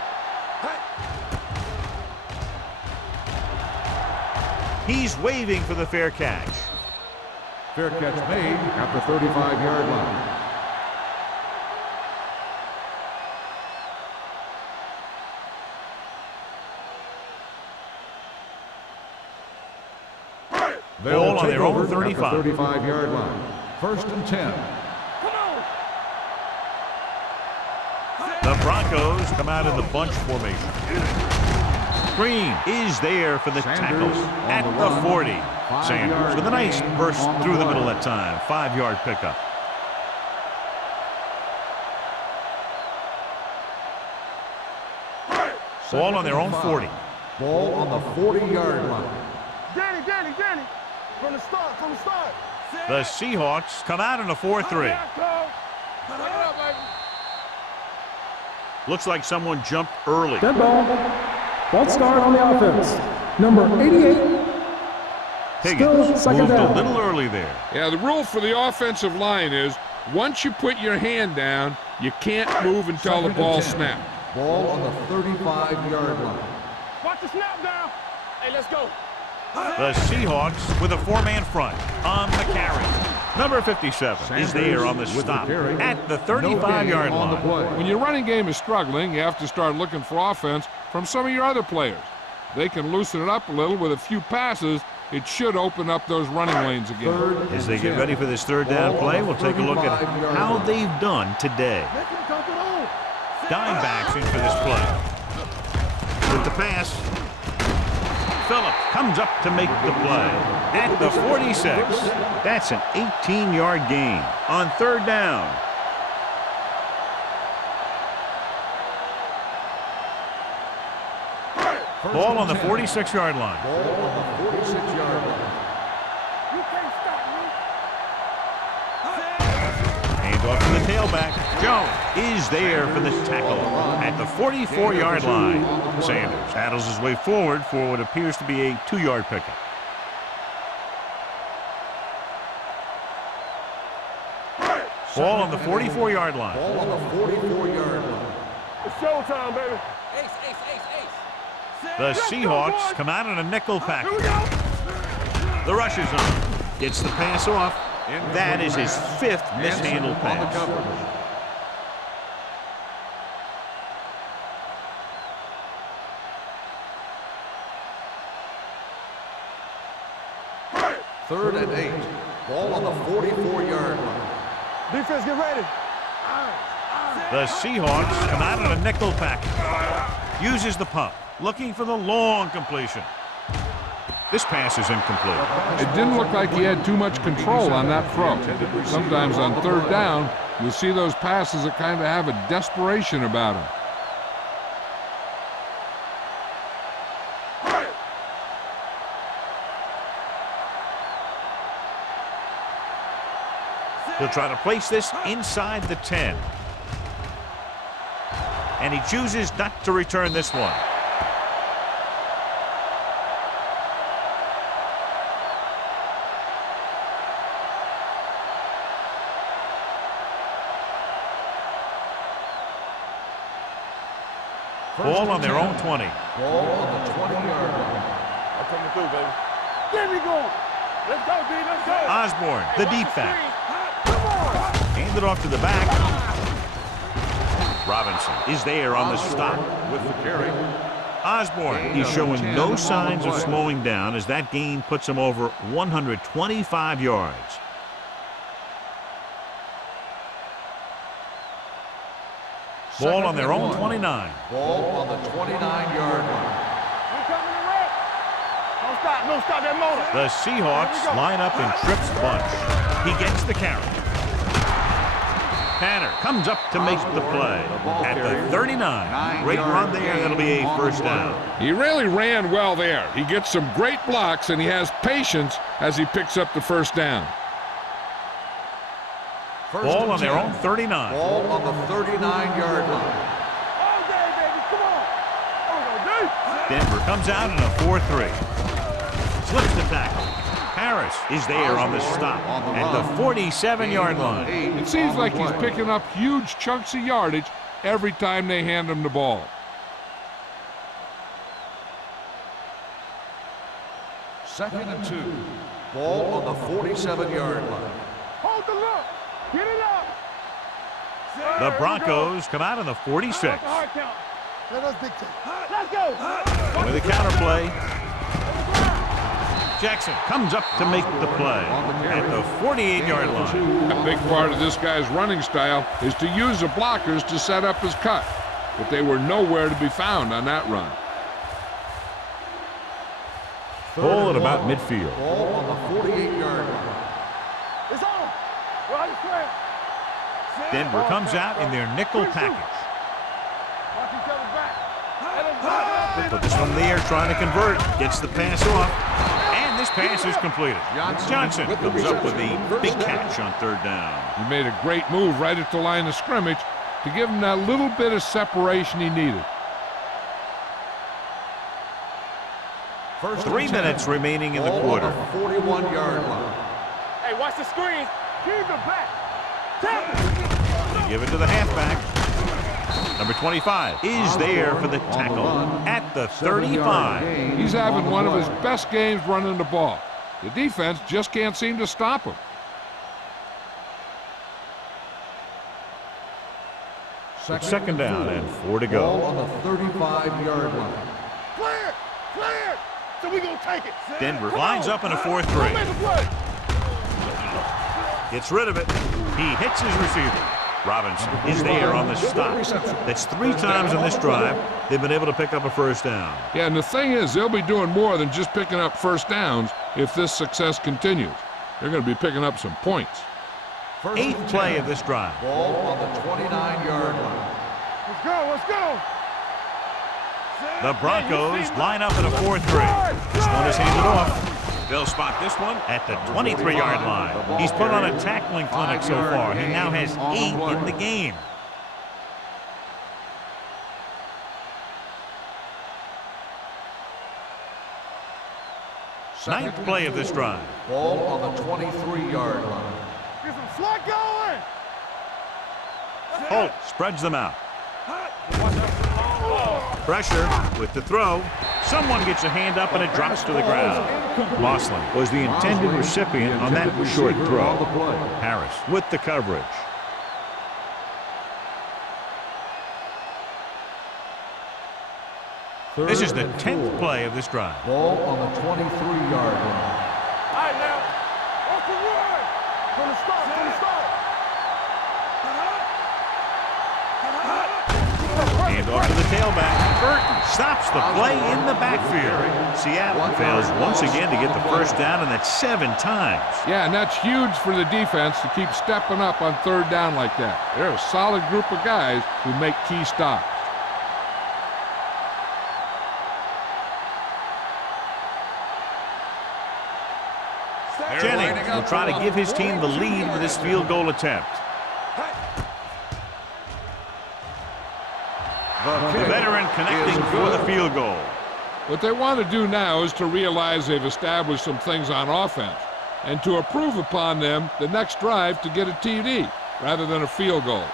He's waving for the fair catch. Fair catch made at the 35-yard line. Ball on take their own over at the 35. 35-yard line. First and 10. The Broncos Broncos come out in the bunch formation. Green is there for the tackle at the 40. Sanders with a nice burst through the middle that time. 5-yard pickup. Ball on their own 40. Ball on the 40-yard line. Danny. From the start. The Seahawks come out in a 4-3. Looks like someone jumped early. Dead ball. False start on the offense. Number 88. Higgins second moved down. a little early there. Yeah, the rule for the offensive line is once you put your hand down, you can't move until the ball snapped. Ball on the 35-yard line. Watch the snap down. Hey, let's go. The Seahawks with a 4-man front on the carry. Number 57 is there on the stop at the 35-yard on the line. play. When your running game is struggling, you have to start looking for offense from some of your other players. They can loosen it up a little with a few passes. It should open up those running lanes again. As they get ready for this third down play, we'll take a look at how they've done today. Dime backs in for this play. With the pass, Phillips comes up to make the play at the 46. That's an 18-yard gain on third down. Ball on the 46-yard line. Ball on the 46-yard line. You can't stop me. Hand off to the tailback. Jones is there for the tackle at the 44-yard line. Sanders paddles his way forward for what appears to be a 2-yard pickup. Ball on the 44-yard line. Ball on the 44-yard line. It's showtime, baby. The Seahawks come out in a nickel package. Here we go. The rush is on. Gets the pass off. That is his 5th mishandled On the pass. coverage. Third and 8. Ball on the 44-yard line. Defense, get ready. The Seahawks come out in a nickel package. Uses the pump. Looking for the long completion. This pass is incomplete. It didn't look like he had too much control on that throw. Sometimes on third down, you'll see those passes that kind of have a desperation about them. He'll try to place this inside the 10. And he chooses not to return this one. Ball on their own 20. Ball on the 20-yard line. I'm coming through, baby. Get me going. Let's go, D. Let's go. Osborne, the deep back. Handed off to the back. Robinson is there on the stop. With the carry. Osborne is showing no signs of slowing down as that gain puts him over 125 yards. Ball on their own 29. Ball on the 29-yard line. We coming to wreck. Don't stop that motor. The Seahawks line up in Tripp's bunch. He gets the carry. Tanner comes up to make the play at the 39. Great run there. That'll be a first down. He really ran well there. He gets some great blocks, and he has patience as he picks up the first down. Ball on their own 39. Ball on the 39-yard line. All day, baby. Come on. There we go, D. Denver comes out in a 4-3. Slips the tackle. Harris is there on the stop at the 47-yard line. It seems like he's picking up huge chunks of yardage every time they hand him the ball. Second and 2. Ball on the 47-yard line. Hold the look. Get it up. The Broncos come out in the 46. Hard count. Let us dictate. Let's go. With a counter play. Jackson comes up to make the play at the 48-yard line. A big part of this guy's running style is to use the blockers to set up his cut. but they were nowhere to be found on that run. Ball at about midfield. Ball on the 48-yard line. It's on. Right square. Denver comes out in their nickel package. Watch each other back. They put this one in the air, trying to convert. Gets the pass off. And this pass is completed. Johnson comes up with a big catch on third down. He made a great move right at the line of scrimmage to give him that little bit of separation he needed. 3 minutes remaining in the quarter. 41-yard line. Hey, watch the screen. Keep it back. They give it to the halfback. Number 25 is there for the tackle at the 35. He's having one of his best games running the ball. The defense just can't seem to stop him. Second down and 4 to Ball go. on the 35-yard line. Clear. Clear. So we gonna take it. Denver lines up in a 4-3. Make a play. Gets rid of it. He hits his receiver. Robinson is there on the stop. That's 3 times in this drive they've been able to pick up a first down. Yeah, and the thing is, they'll be doing more than just picking up first downs if this success continues. They're going to be picking up some points. 8th play of this drive. Ball on the 29-yard line. Let's go. Let's go. The Broncos line up in a 4-3. This one is handed off. They'll spot this one at the 23-yard line. He's put on a tackling clinic so far. He now has 8 in the game. Ninth play of this drive. Ball on the 23-yard line. Get some slot going. Holt spreads them out. Pressure with the throw. Someone gets a hand up and it drops to the ground. Mosley was the intended recipient on that short throw. Harris with the coverage. This is the 10th play of this drive. Ball on the 23-yard line. All right, now. Off the run. From the start. From the start. Hand off to the tailback. Burton stops the play in the backfield. Seattle fails once again to get the first down, and that's 7 times. Yeah, and that's huge for the defense to keep stepping up on third down like that. They're a solid group of guys who make key stops. Jennings will try to give his team the lead with this field goal attempt. The veteran connecting for the field goal. What they want to do now is to realize they've established some things on offense and to improve upon them the next drive to get a TD rather than a field goal.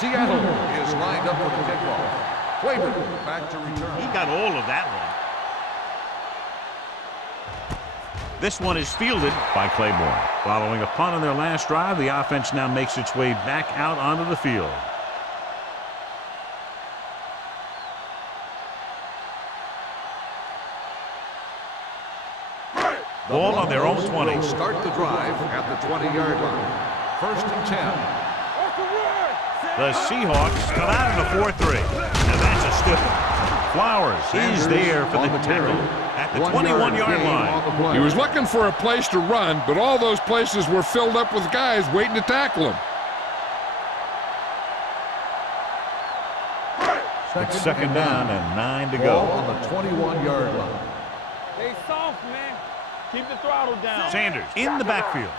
Seattle is lined up for the kickoff. Claiborne back to return. He got all of that one. This one is fielded by Claiborne. Following a punt on their last drive, the offense now makes its way back out onto the field. Ball on their own 20. Will start the drive at the 20-yard line. 1st and 10. The Seahawks come out in a 4-3. And that's a stiff one. Flowers is there for the tackle at the 21-yard line. He was looking for a place to run, but all those places were filled up with guys waiting to tackle him. It's second down and 9 to Ball go. on the 21-yard line. Stay soft, man. Keep the throttle down. Sanders in the backfield.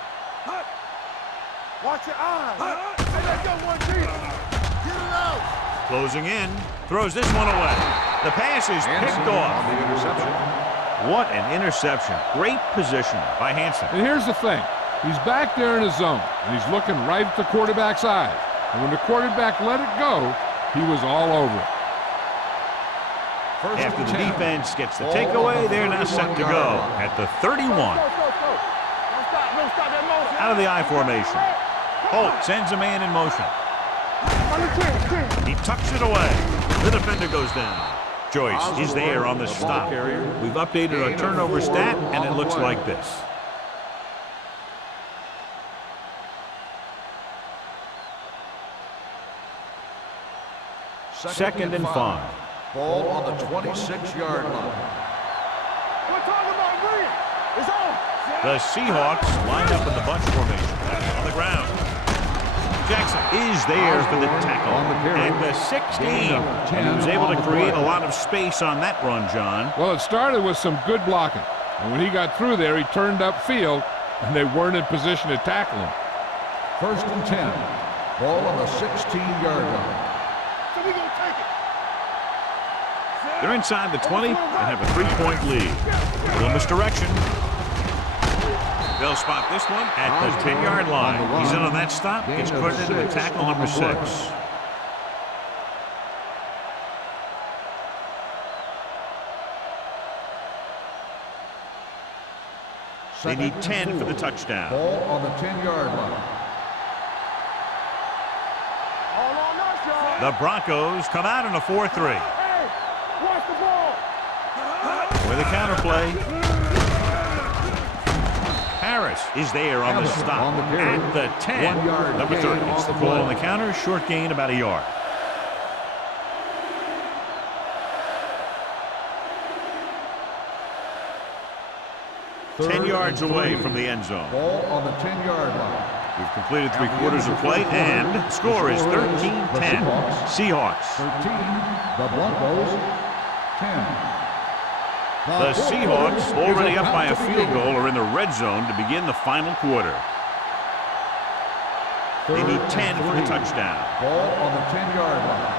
Watch your eyes. Hey, let's go, 1-2. Get it out. Closing in. Throws this one away. The pass is picked off. On the interception. What an interception. Great position by Hansen. And here's the thing. He's back there in his zone, and he's looking right at the quarterback's eyes. And when the quarterback let it go, he was all over it. After the defense gets the takeaway, they're now set to go at the 31. Don't stop that motion. Out of the I formation. Holt sends a man in motion. He tucks it away. The defender goes down. Joyce is there on the stop. We've updated our turnover stat, and it looks like this. Second and 5. Ball on the 26-yard line. We're talking about green. It's on. The Seahawks line up in the bunch formation. On the ground. Jackson is there for the tackle. And the 16. And he was able to create a lot of space on that run, John. Well, it started with some good blocking. And when he got through there, he turned upfield, and they weren't in position to tackle him. First and 10. Ball on the 16-yard line. So we gonna take it. They're inside the 20 and have a 3-point lead. Little misdirection. They'll spot this one at the 10-yard line. He's in on that stop. It's credited with tackle number 6. They need 10 for the touchdown. Ball on the 10-yard line. All on us, y'all. The Broncos come out in a 4-3. Hey, watch the ball. With a counterplay. Harris is there on the stop at the 10. Number 30 gets the ball on the counter. Short gain, about a yard. Third 10 yards and away 3. from the end zone. Ball on the 10-yard line. We've completed 3 quarters of play, and the score is 13-10. Seahawks. 13. The Broncos. 10. The Seahawks, already up by a field goal, are in the red zone to begin the final quarter. They need 10 for the touchdown. Ball on the 10-yard line.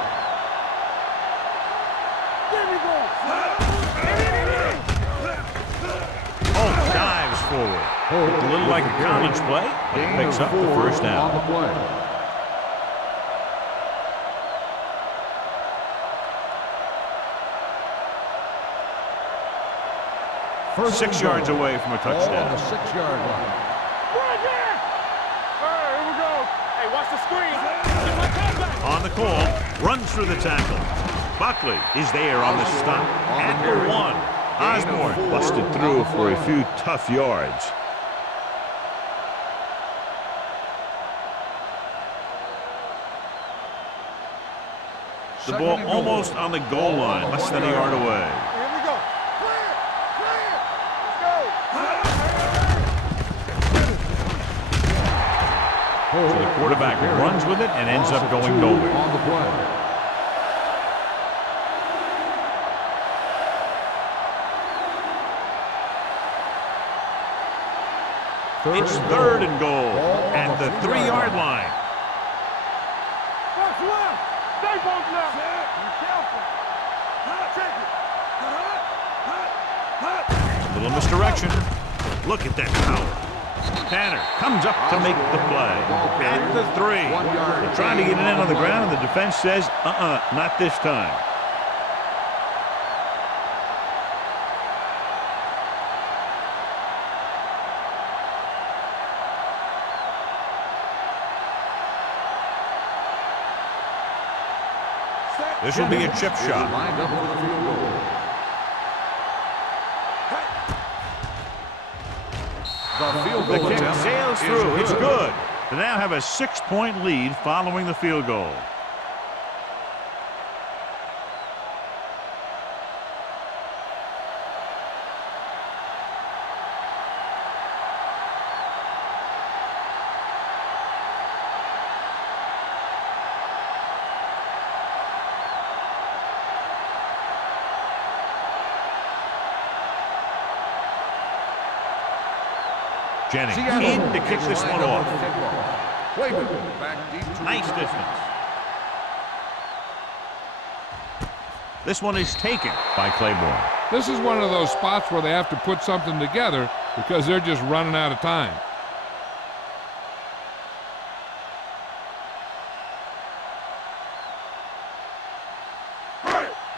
There we go. Oh, dives forward. Looked a little like a college play, but it picks up the first down. On the play. First 6 yards away from a Ball on the touchdown. 6-yard line. Right there. All right, here we go. Hey, watch the screen. Get my comeback. On the call, runs through the tackle. Buckley is there on the stop. At the 1. Osborne busted through for a few tough yards. The ball almost on the goal line, less than a yard away. Here we go. Clear. Clear. Let's go. So the quarterback runs with it and ends up going nowhere. On the play. It's 3rd and goal at the 3-yard line. Watch left. Stay both left. Be careful. Take it. A little misdirection. Look at that power. Tanner comes up to make the play. At the 3. They're trying to get it in on the ground, and the defense says, not this time. This will be a chip shot. Lined up for the field goal. The field The goal kick attempt sails is through. It's good. They now have a 6-point lead following the field goal. Jennings in to kick this one off. Clayton back deep to Nice distance. This one is taken by Claiborne. This is one of those spots where they have to put something together because they're just running out of time.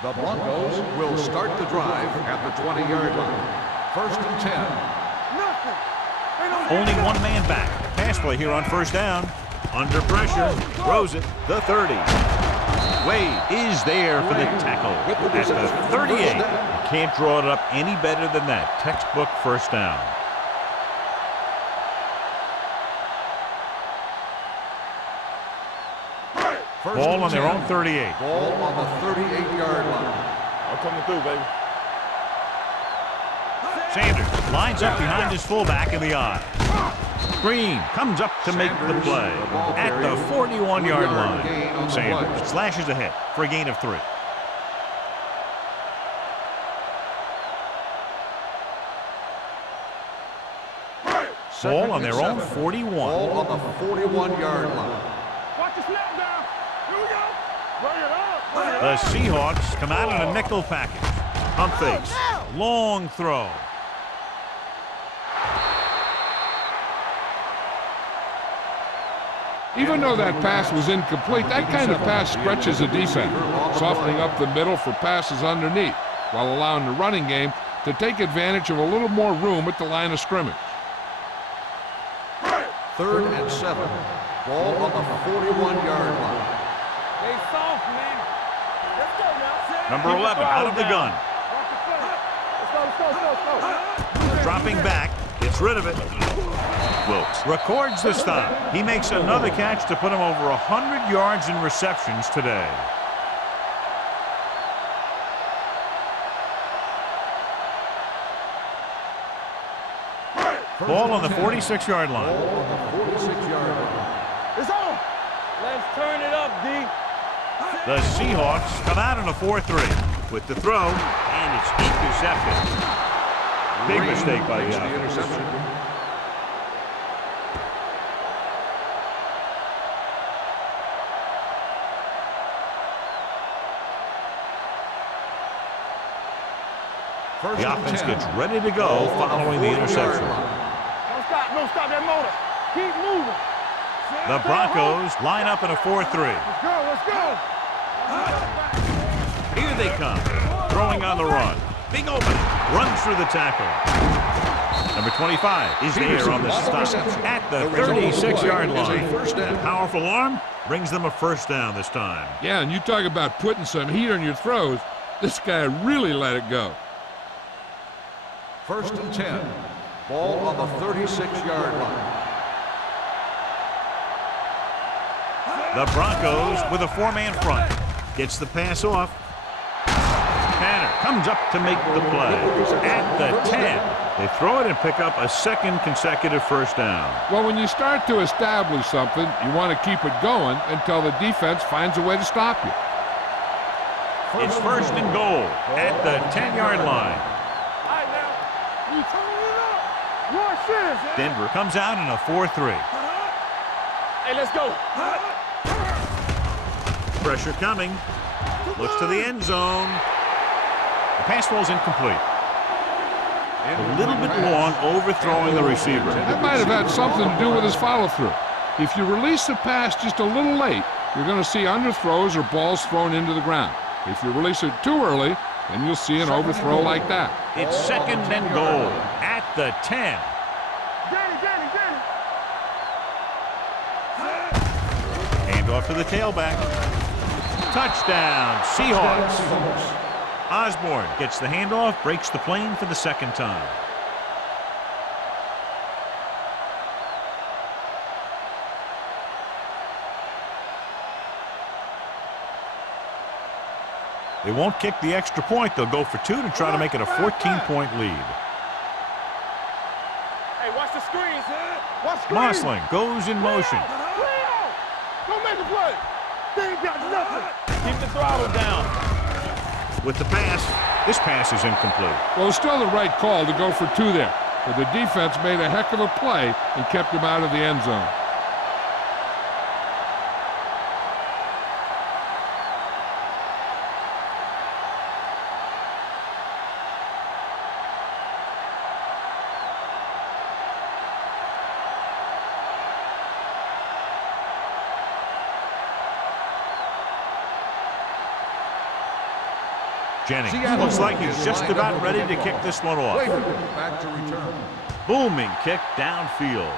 The Broncos will start the drive at the 20-yard line. First and 10. Nothing. Only one man back. Pass play here on first down. Under pressure. Throws it. The 30. Wade is there for the tackle at the 38. You can't draw it up any better than that. Textbook first down. Ball on their own 38. Ball on the 38-yard line. I'm coming through, baby. Sanders lines up behind his fullback in the I. Green comes up to make the play at the 41-yard line. Sanders slashes ahead for a gain of 3. Ball on their own 41. Ball on the 41-yard line. Watch the snap down. Here we go. Bring it up. The Seahawks come out in a nickel package. Pump fakes. Long throw. Even though that pass was incomplete, that kind of pass stretches a defense, softening up the middle for passes underneath, while allowing the running game to take advantage of a little more room at the line of scrimmage. 3rd and 7. Ball on the 41-yard line. They soft, man. Let's go now. Number 11 out of the gun. Let's go. Dropping back. Gets rid of it. Wilkes records the stop. He makes another catch to put him over 100 yards in receptions today. Ball on the 46-yard line. Ball on the 46-yard line. It's on. Let's turn it up, D. The Seahawks come out in a 4-3 with the throw, and it's intercepted. Big mistake by the interception. The offense gets ready to go following the interception. Don't stop that motor. Keep moving. The Broncos line up in a 4-3. Let's go. Here they come, throwing on the run. Big opening, runs through the tackle. Number 25 is there on the stop at the 36-yard line. The powerful arm brings them a first down this time. Yeah, and you talk about putting some heat on your throws. This guy really let it go. 1st and 10. Ball on the 36-yard line. The Broncos with a 4-man front. Gets the pass off. Tanner comes up to make the play at the 10. They throw it and pick up a 2nd consecutive first down. Well, when you start to establish something, you want to keep it going until the defense finds a way to stop you. It's 1st and goal at the 10-yard line. All right, now. You turn it up. Watch this. Denver comes out in a 4-3. Hey, let's go. Pressure coming. Looks to the end zone. The pass falls incomplete. A little bit long, overthrowing the receiver. That might have had something to do with his follow-through. If you release the pass just a little late, you're going to see underthrows or balls thrown into the ground. If you release it too early, then you'll see an overthrow like that. It's 2nd and goal at the 10. Hand off to the tailback. Touchdown, Seahawks. Osborne gets the handoff, breaks the plane for the 2nd time. They won't kick the extra point. They'll go for 2 to try to make it a 14-point lead. Hey, watch the screens. Watch the Mossling goes in motion. Don't make a play. They ain't got nothing. Keep the throttle down. With the pass, this pass is incomplete. Well, it's still the right call to go for 2 there, but the defense made a heck of a play and kept him out of the end zone. Jennings looks like he's just about ready to kick this one off. Back to return. Booming kick downfield.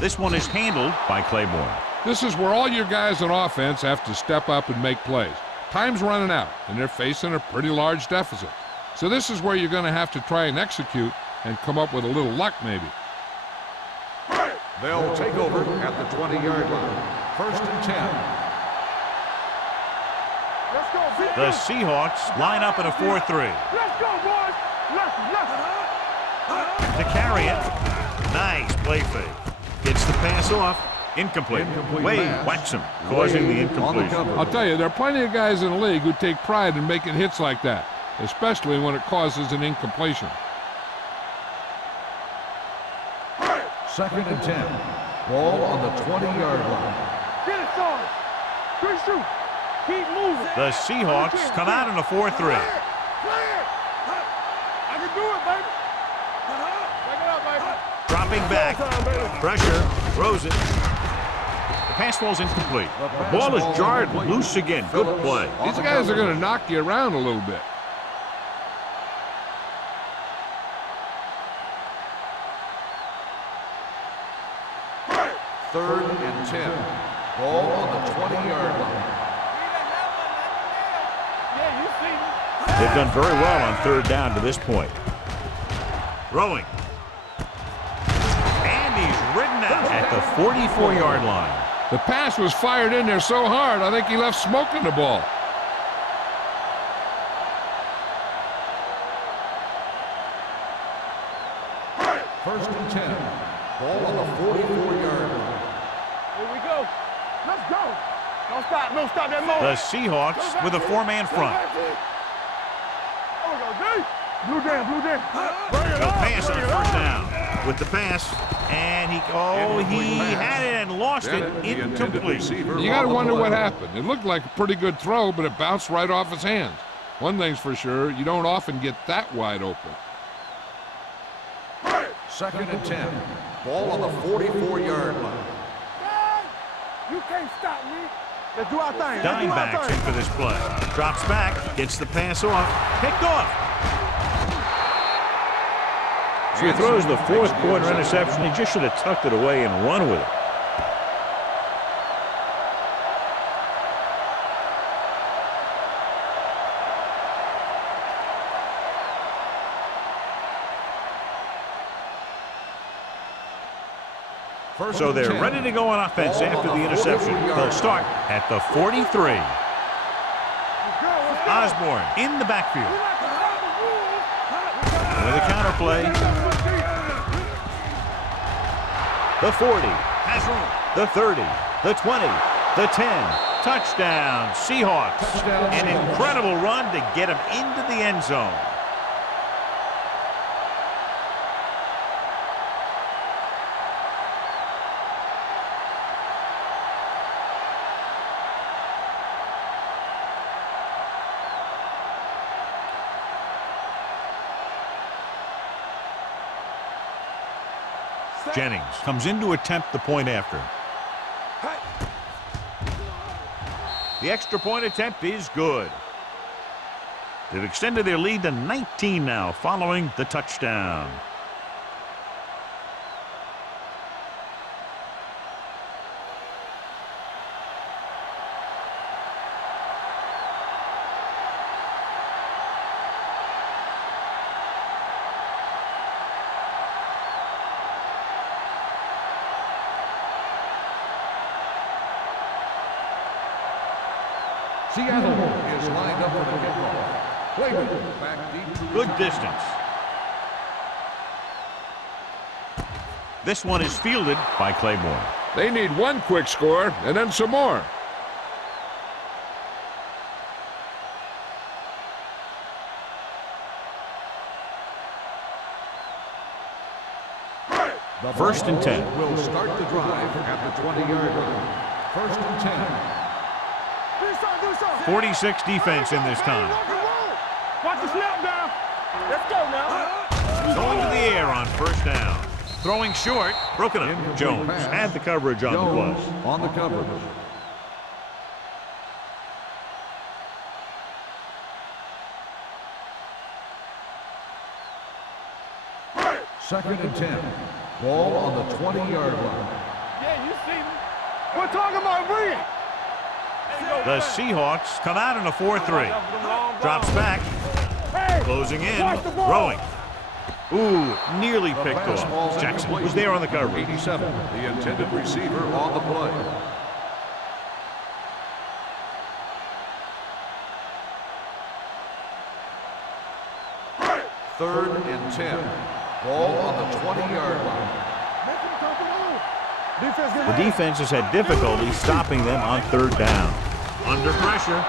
This one is handled by Claiborne. This is where all your guys on offense have to step up and make plays. Time's running out, and they're facing a pretty large deficit. So this is where you're going to have to try and execute and come up with a little luck maybe. They'll take over at the 20-yard line. 1st and 10. Let's go, big. The Seahawks line up in a 4-3. Let's go, boys. Let's. To carry it. Nice play fake. Gets the pass off. Incomplete. Wade whacks him, causing the incompletion. I'll tell you, there are plenty of guys in the league who take pride in making hits like that, especially when it causes an incompletion. 2nd and 10. Ball on the 20-yard line. Get it, son. Good shoot. Keep moving. The Seahawks come out in a 4-3. Clear. I can do it, baby. Back it up, baby. Dropping back. Pressure. Throws it. The pass falls incomplete. The ball is jarred loose again. Good play. These guys are going to knock you around a little bit. Third and 10. Ball on the 20-yard line. Yeah, you see me. They've done very well on 3rd down to this point. Throwing. And he's ridden out at the 44-yard line. The pass was fired in there so hard, I think he left smoke in the ball. First and 10. Ball on the 44-yard line. Here we go. Let's go. Don't stop. Don't stop that motion. The Seahawks with a 4-man front. There we go, D. Blue down. Bring it The up. pass on Bring it 1st up. down. With the pass, and he had it and lost it. Incomplete. You got to wonder what happened. It looked like a pretty good throw, but it bounced right off his hands. One thing's for sure, you don't often get that wide open. 2nd and 10. Ball on the 44-yard line. You can't stop me. Let's do our thing. Dimebacks in for this play. Drops back, gets the pass off, picked off. So he throws the 4th quarter interception. He just should have tucked it away and run with it. So they're ready to go on offense after the interception. They'll start at the 43. Osborne in the backfield. With a counter play. The 40 has room. The 30, the 20, the 10. Touchdown, Seahawks. An incredible run to get him into the end zone. Jennings comes in to attempt the point after. The extra point attempt is good. They've extended their lead to 19 now following the touchdown. Seattle is lined up for the kickoff. Clayton back deep. Good distance. This one is fielded by Claiborne. They need one quick score and then some more. The 1st and 10. will start the drive at the 20-yard line. 1st and 10. 46 defense in this time. Watch the snap down. Let's go now. Going to the air on 1st down. Throwing short, broken up. Jones had the coverage on the play. On the coverage. Second and 10. Ball on the 20-yard line. Yeah, you see me. We're talking about bring it. The Seahawks come out in a 4-3. Drops back. Hey, Closing in. watch the ball. Throwing. Ooh, nearly picked off. Jackson was there on the coverage. 87, the intended receiver on the play. Third and 10. Ball on the 20-yard line. The defense has had difficulty stopping them on third down. Under pressure.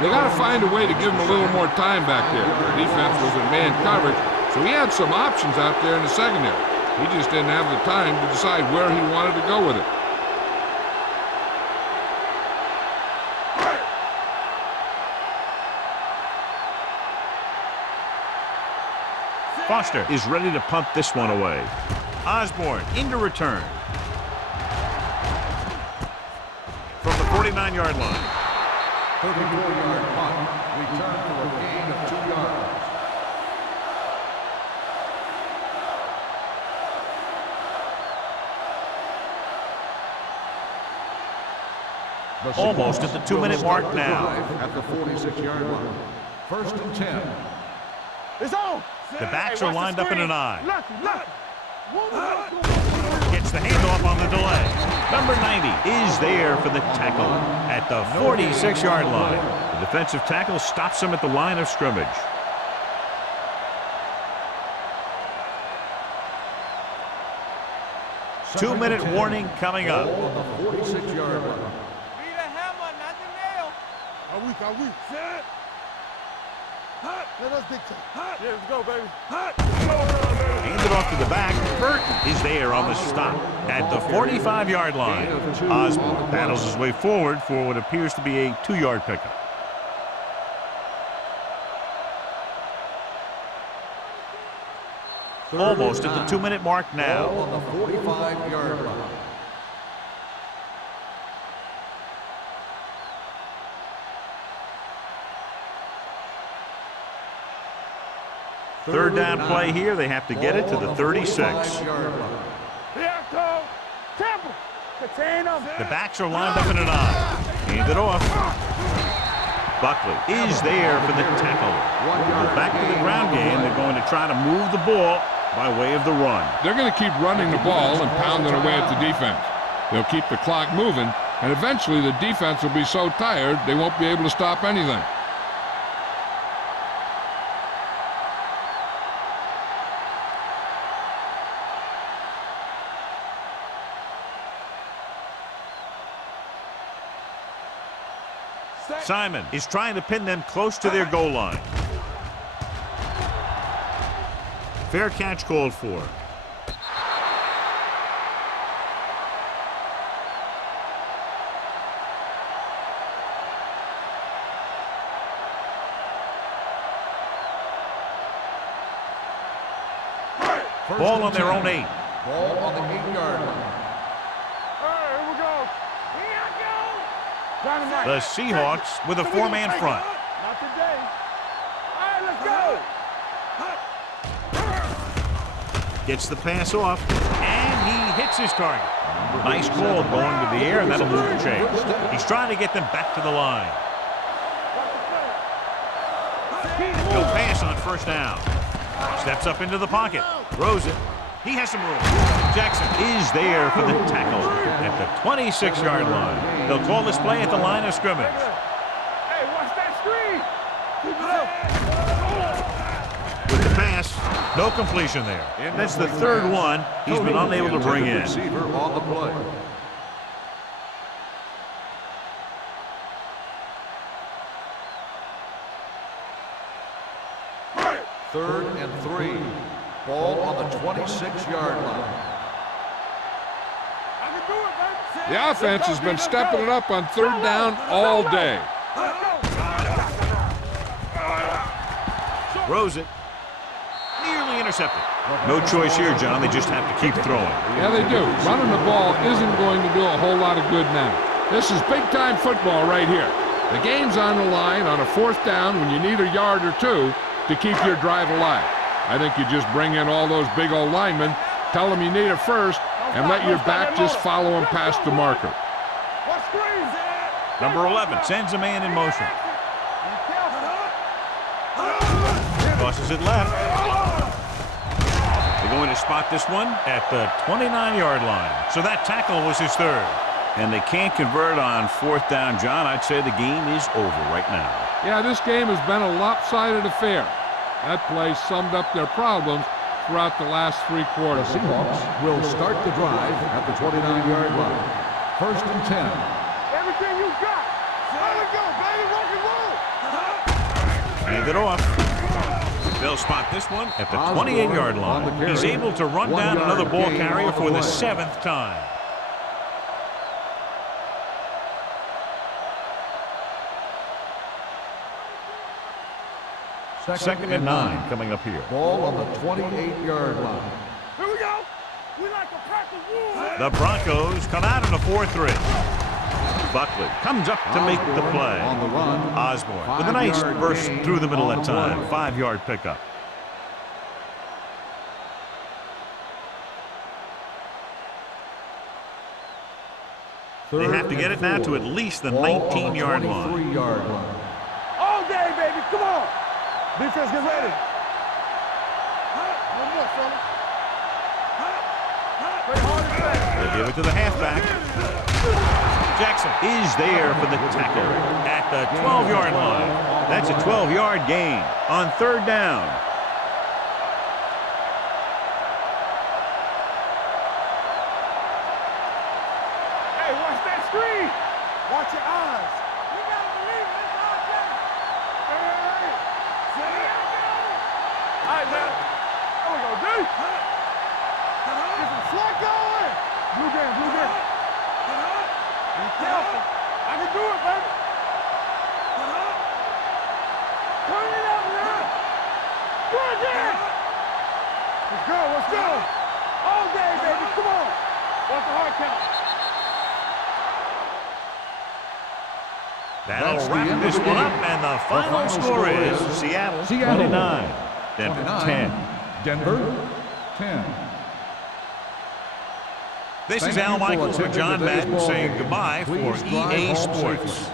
They got to find a way to give him a little more time back there. The defense was in man coverage, so he had some options out there in the secondary. He just didn't have the time to decide where he wanted to go with it. Foster is ready to punt this one away. Osborne into return. From the 49-yard line. 34-yard punt. Return for a gain of 2 yards. Almost at the 2-minute mark now. At the 46-yard line. First and 10. It's on. The backs are lined up in an eye. Lucky. Gets the handoff on the delay. Number 90 is there for the tackle at the 46-yard line. The defensive tackle stops him at the line of scrimmage. Two-minute warning coming up. On the 46-yard line. Be the hammer, not the nail. Are we? Set. Hot. Let us dictate. Hot. Yeah, let's go, baby. Hot. Handed off to the back. Burton is there on the stop at the 45-yard line. Osborne battles his way forward for what appears to be a 2-yard pickup. Almost at the 2-minute mark now. On the 45-yard line. Third down play here. They have to get it to the 36. Here come Temple. Contain them. The backs are lined up in an eye. Handed off. Buckley is there for the tackle. Back to the ground game. They're going to try to move the ball by way of the run. They're going to keep running the ball and pounding away at the defense. They'll keep the clock moving, and eventually the defense will be so tired they won't be able to stop anything. Simon is trying to pin them close to their goal line. Fair catch called for. Ball on their own 8. Ball on the 8-yard line. Here we go. Dynamite. The Seahawks with a 4-man front. Not today. All right, let's go. Gets the pass off, and he hits his target. Nice ball going to the air, and that'll move the chains. He's trying to get them back to the line. No pass on first down. Steps up into the pocket. Throws it. He has some room. Jackson is there for the tackle at the 26-yard line. They'll call this play at the line of scrimmage. Hey, watch that screen. Keep it up. With the pass, no completion there. That's the third one he's been unable to bring in. Receiver on the play. Third and 3. Ball on the 26-yard line. I can do it, baby. The offense has been stepping it up on third down all day. Throws it. Nearly intercepted. No choice here, John. They just have to keep throwing. Yeah, they do. Running the ball isn't going to do a whole lot of good now. This is big-time football right here. The game's on the line on a fourth down when you need a yard or two to keep your drive alive. I think you just bring in all those big old linemen, tell them you need it first, and let your back just follow them past the marker. Number 11 sends a man in motion. Tosses it left. They're going to spot this one at the 29-yard line. So that tackle was his third. And they can't convert on fourth down, John. I'd say the game is over right now. Yeah, this game has been a lopsided affair. That play summed up their problems throughout the last three quarters. The Seahawks will start the drive at the 29-yard line. First and 10. Everything you got. Let it go, baby. Rock and roll. Hand it off. They'll spot this one at the 28-yard line. He's able to run down another ball carrier for the 7th time. Second and 9 coming up here. Ball on the 28-yard line. Here we go. We like a pack of wolves. The Broncos come out in a 4-3. Buckley comes up to make the play. On the run. Osborne with a nice burst through the middle that time. 5-yard pickup. They have to get it now to at least the 19-yard line. 23-yard line. All day, baby. Come on. Defense, get ready. One more, fella. Play hard and fast. They give it to the halfback. Jackson is there for the tackle at the 12-yard line. That's a 12-yard gain on third down. Hey, watch that screen. Watch your eyes. You gotta believe it. It's all day. Hey. All right, man. There we go, dude. Get some slack going. Blue game, blue game. Be careful. I can do it, baby. Turn it up now. Do it again. Let's go, let's go. All day, baby. Come on. Watch the hard count. That'll wrap this one up, and the final score is Seattle 29, Denver 10. Denver 10. This is Al Michaels with John Madden saying goodbye for EA Sports.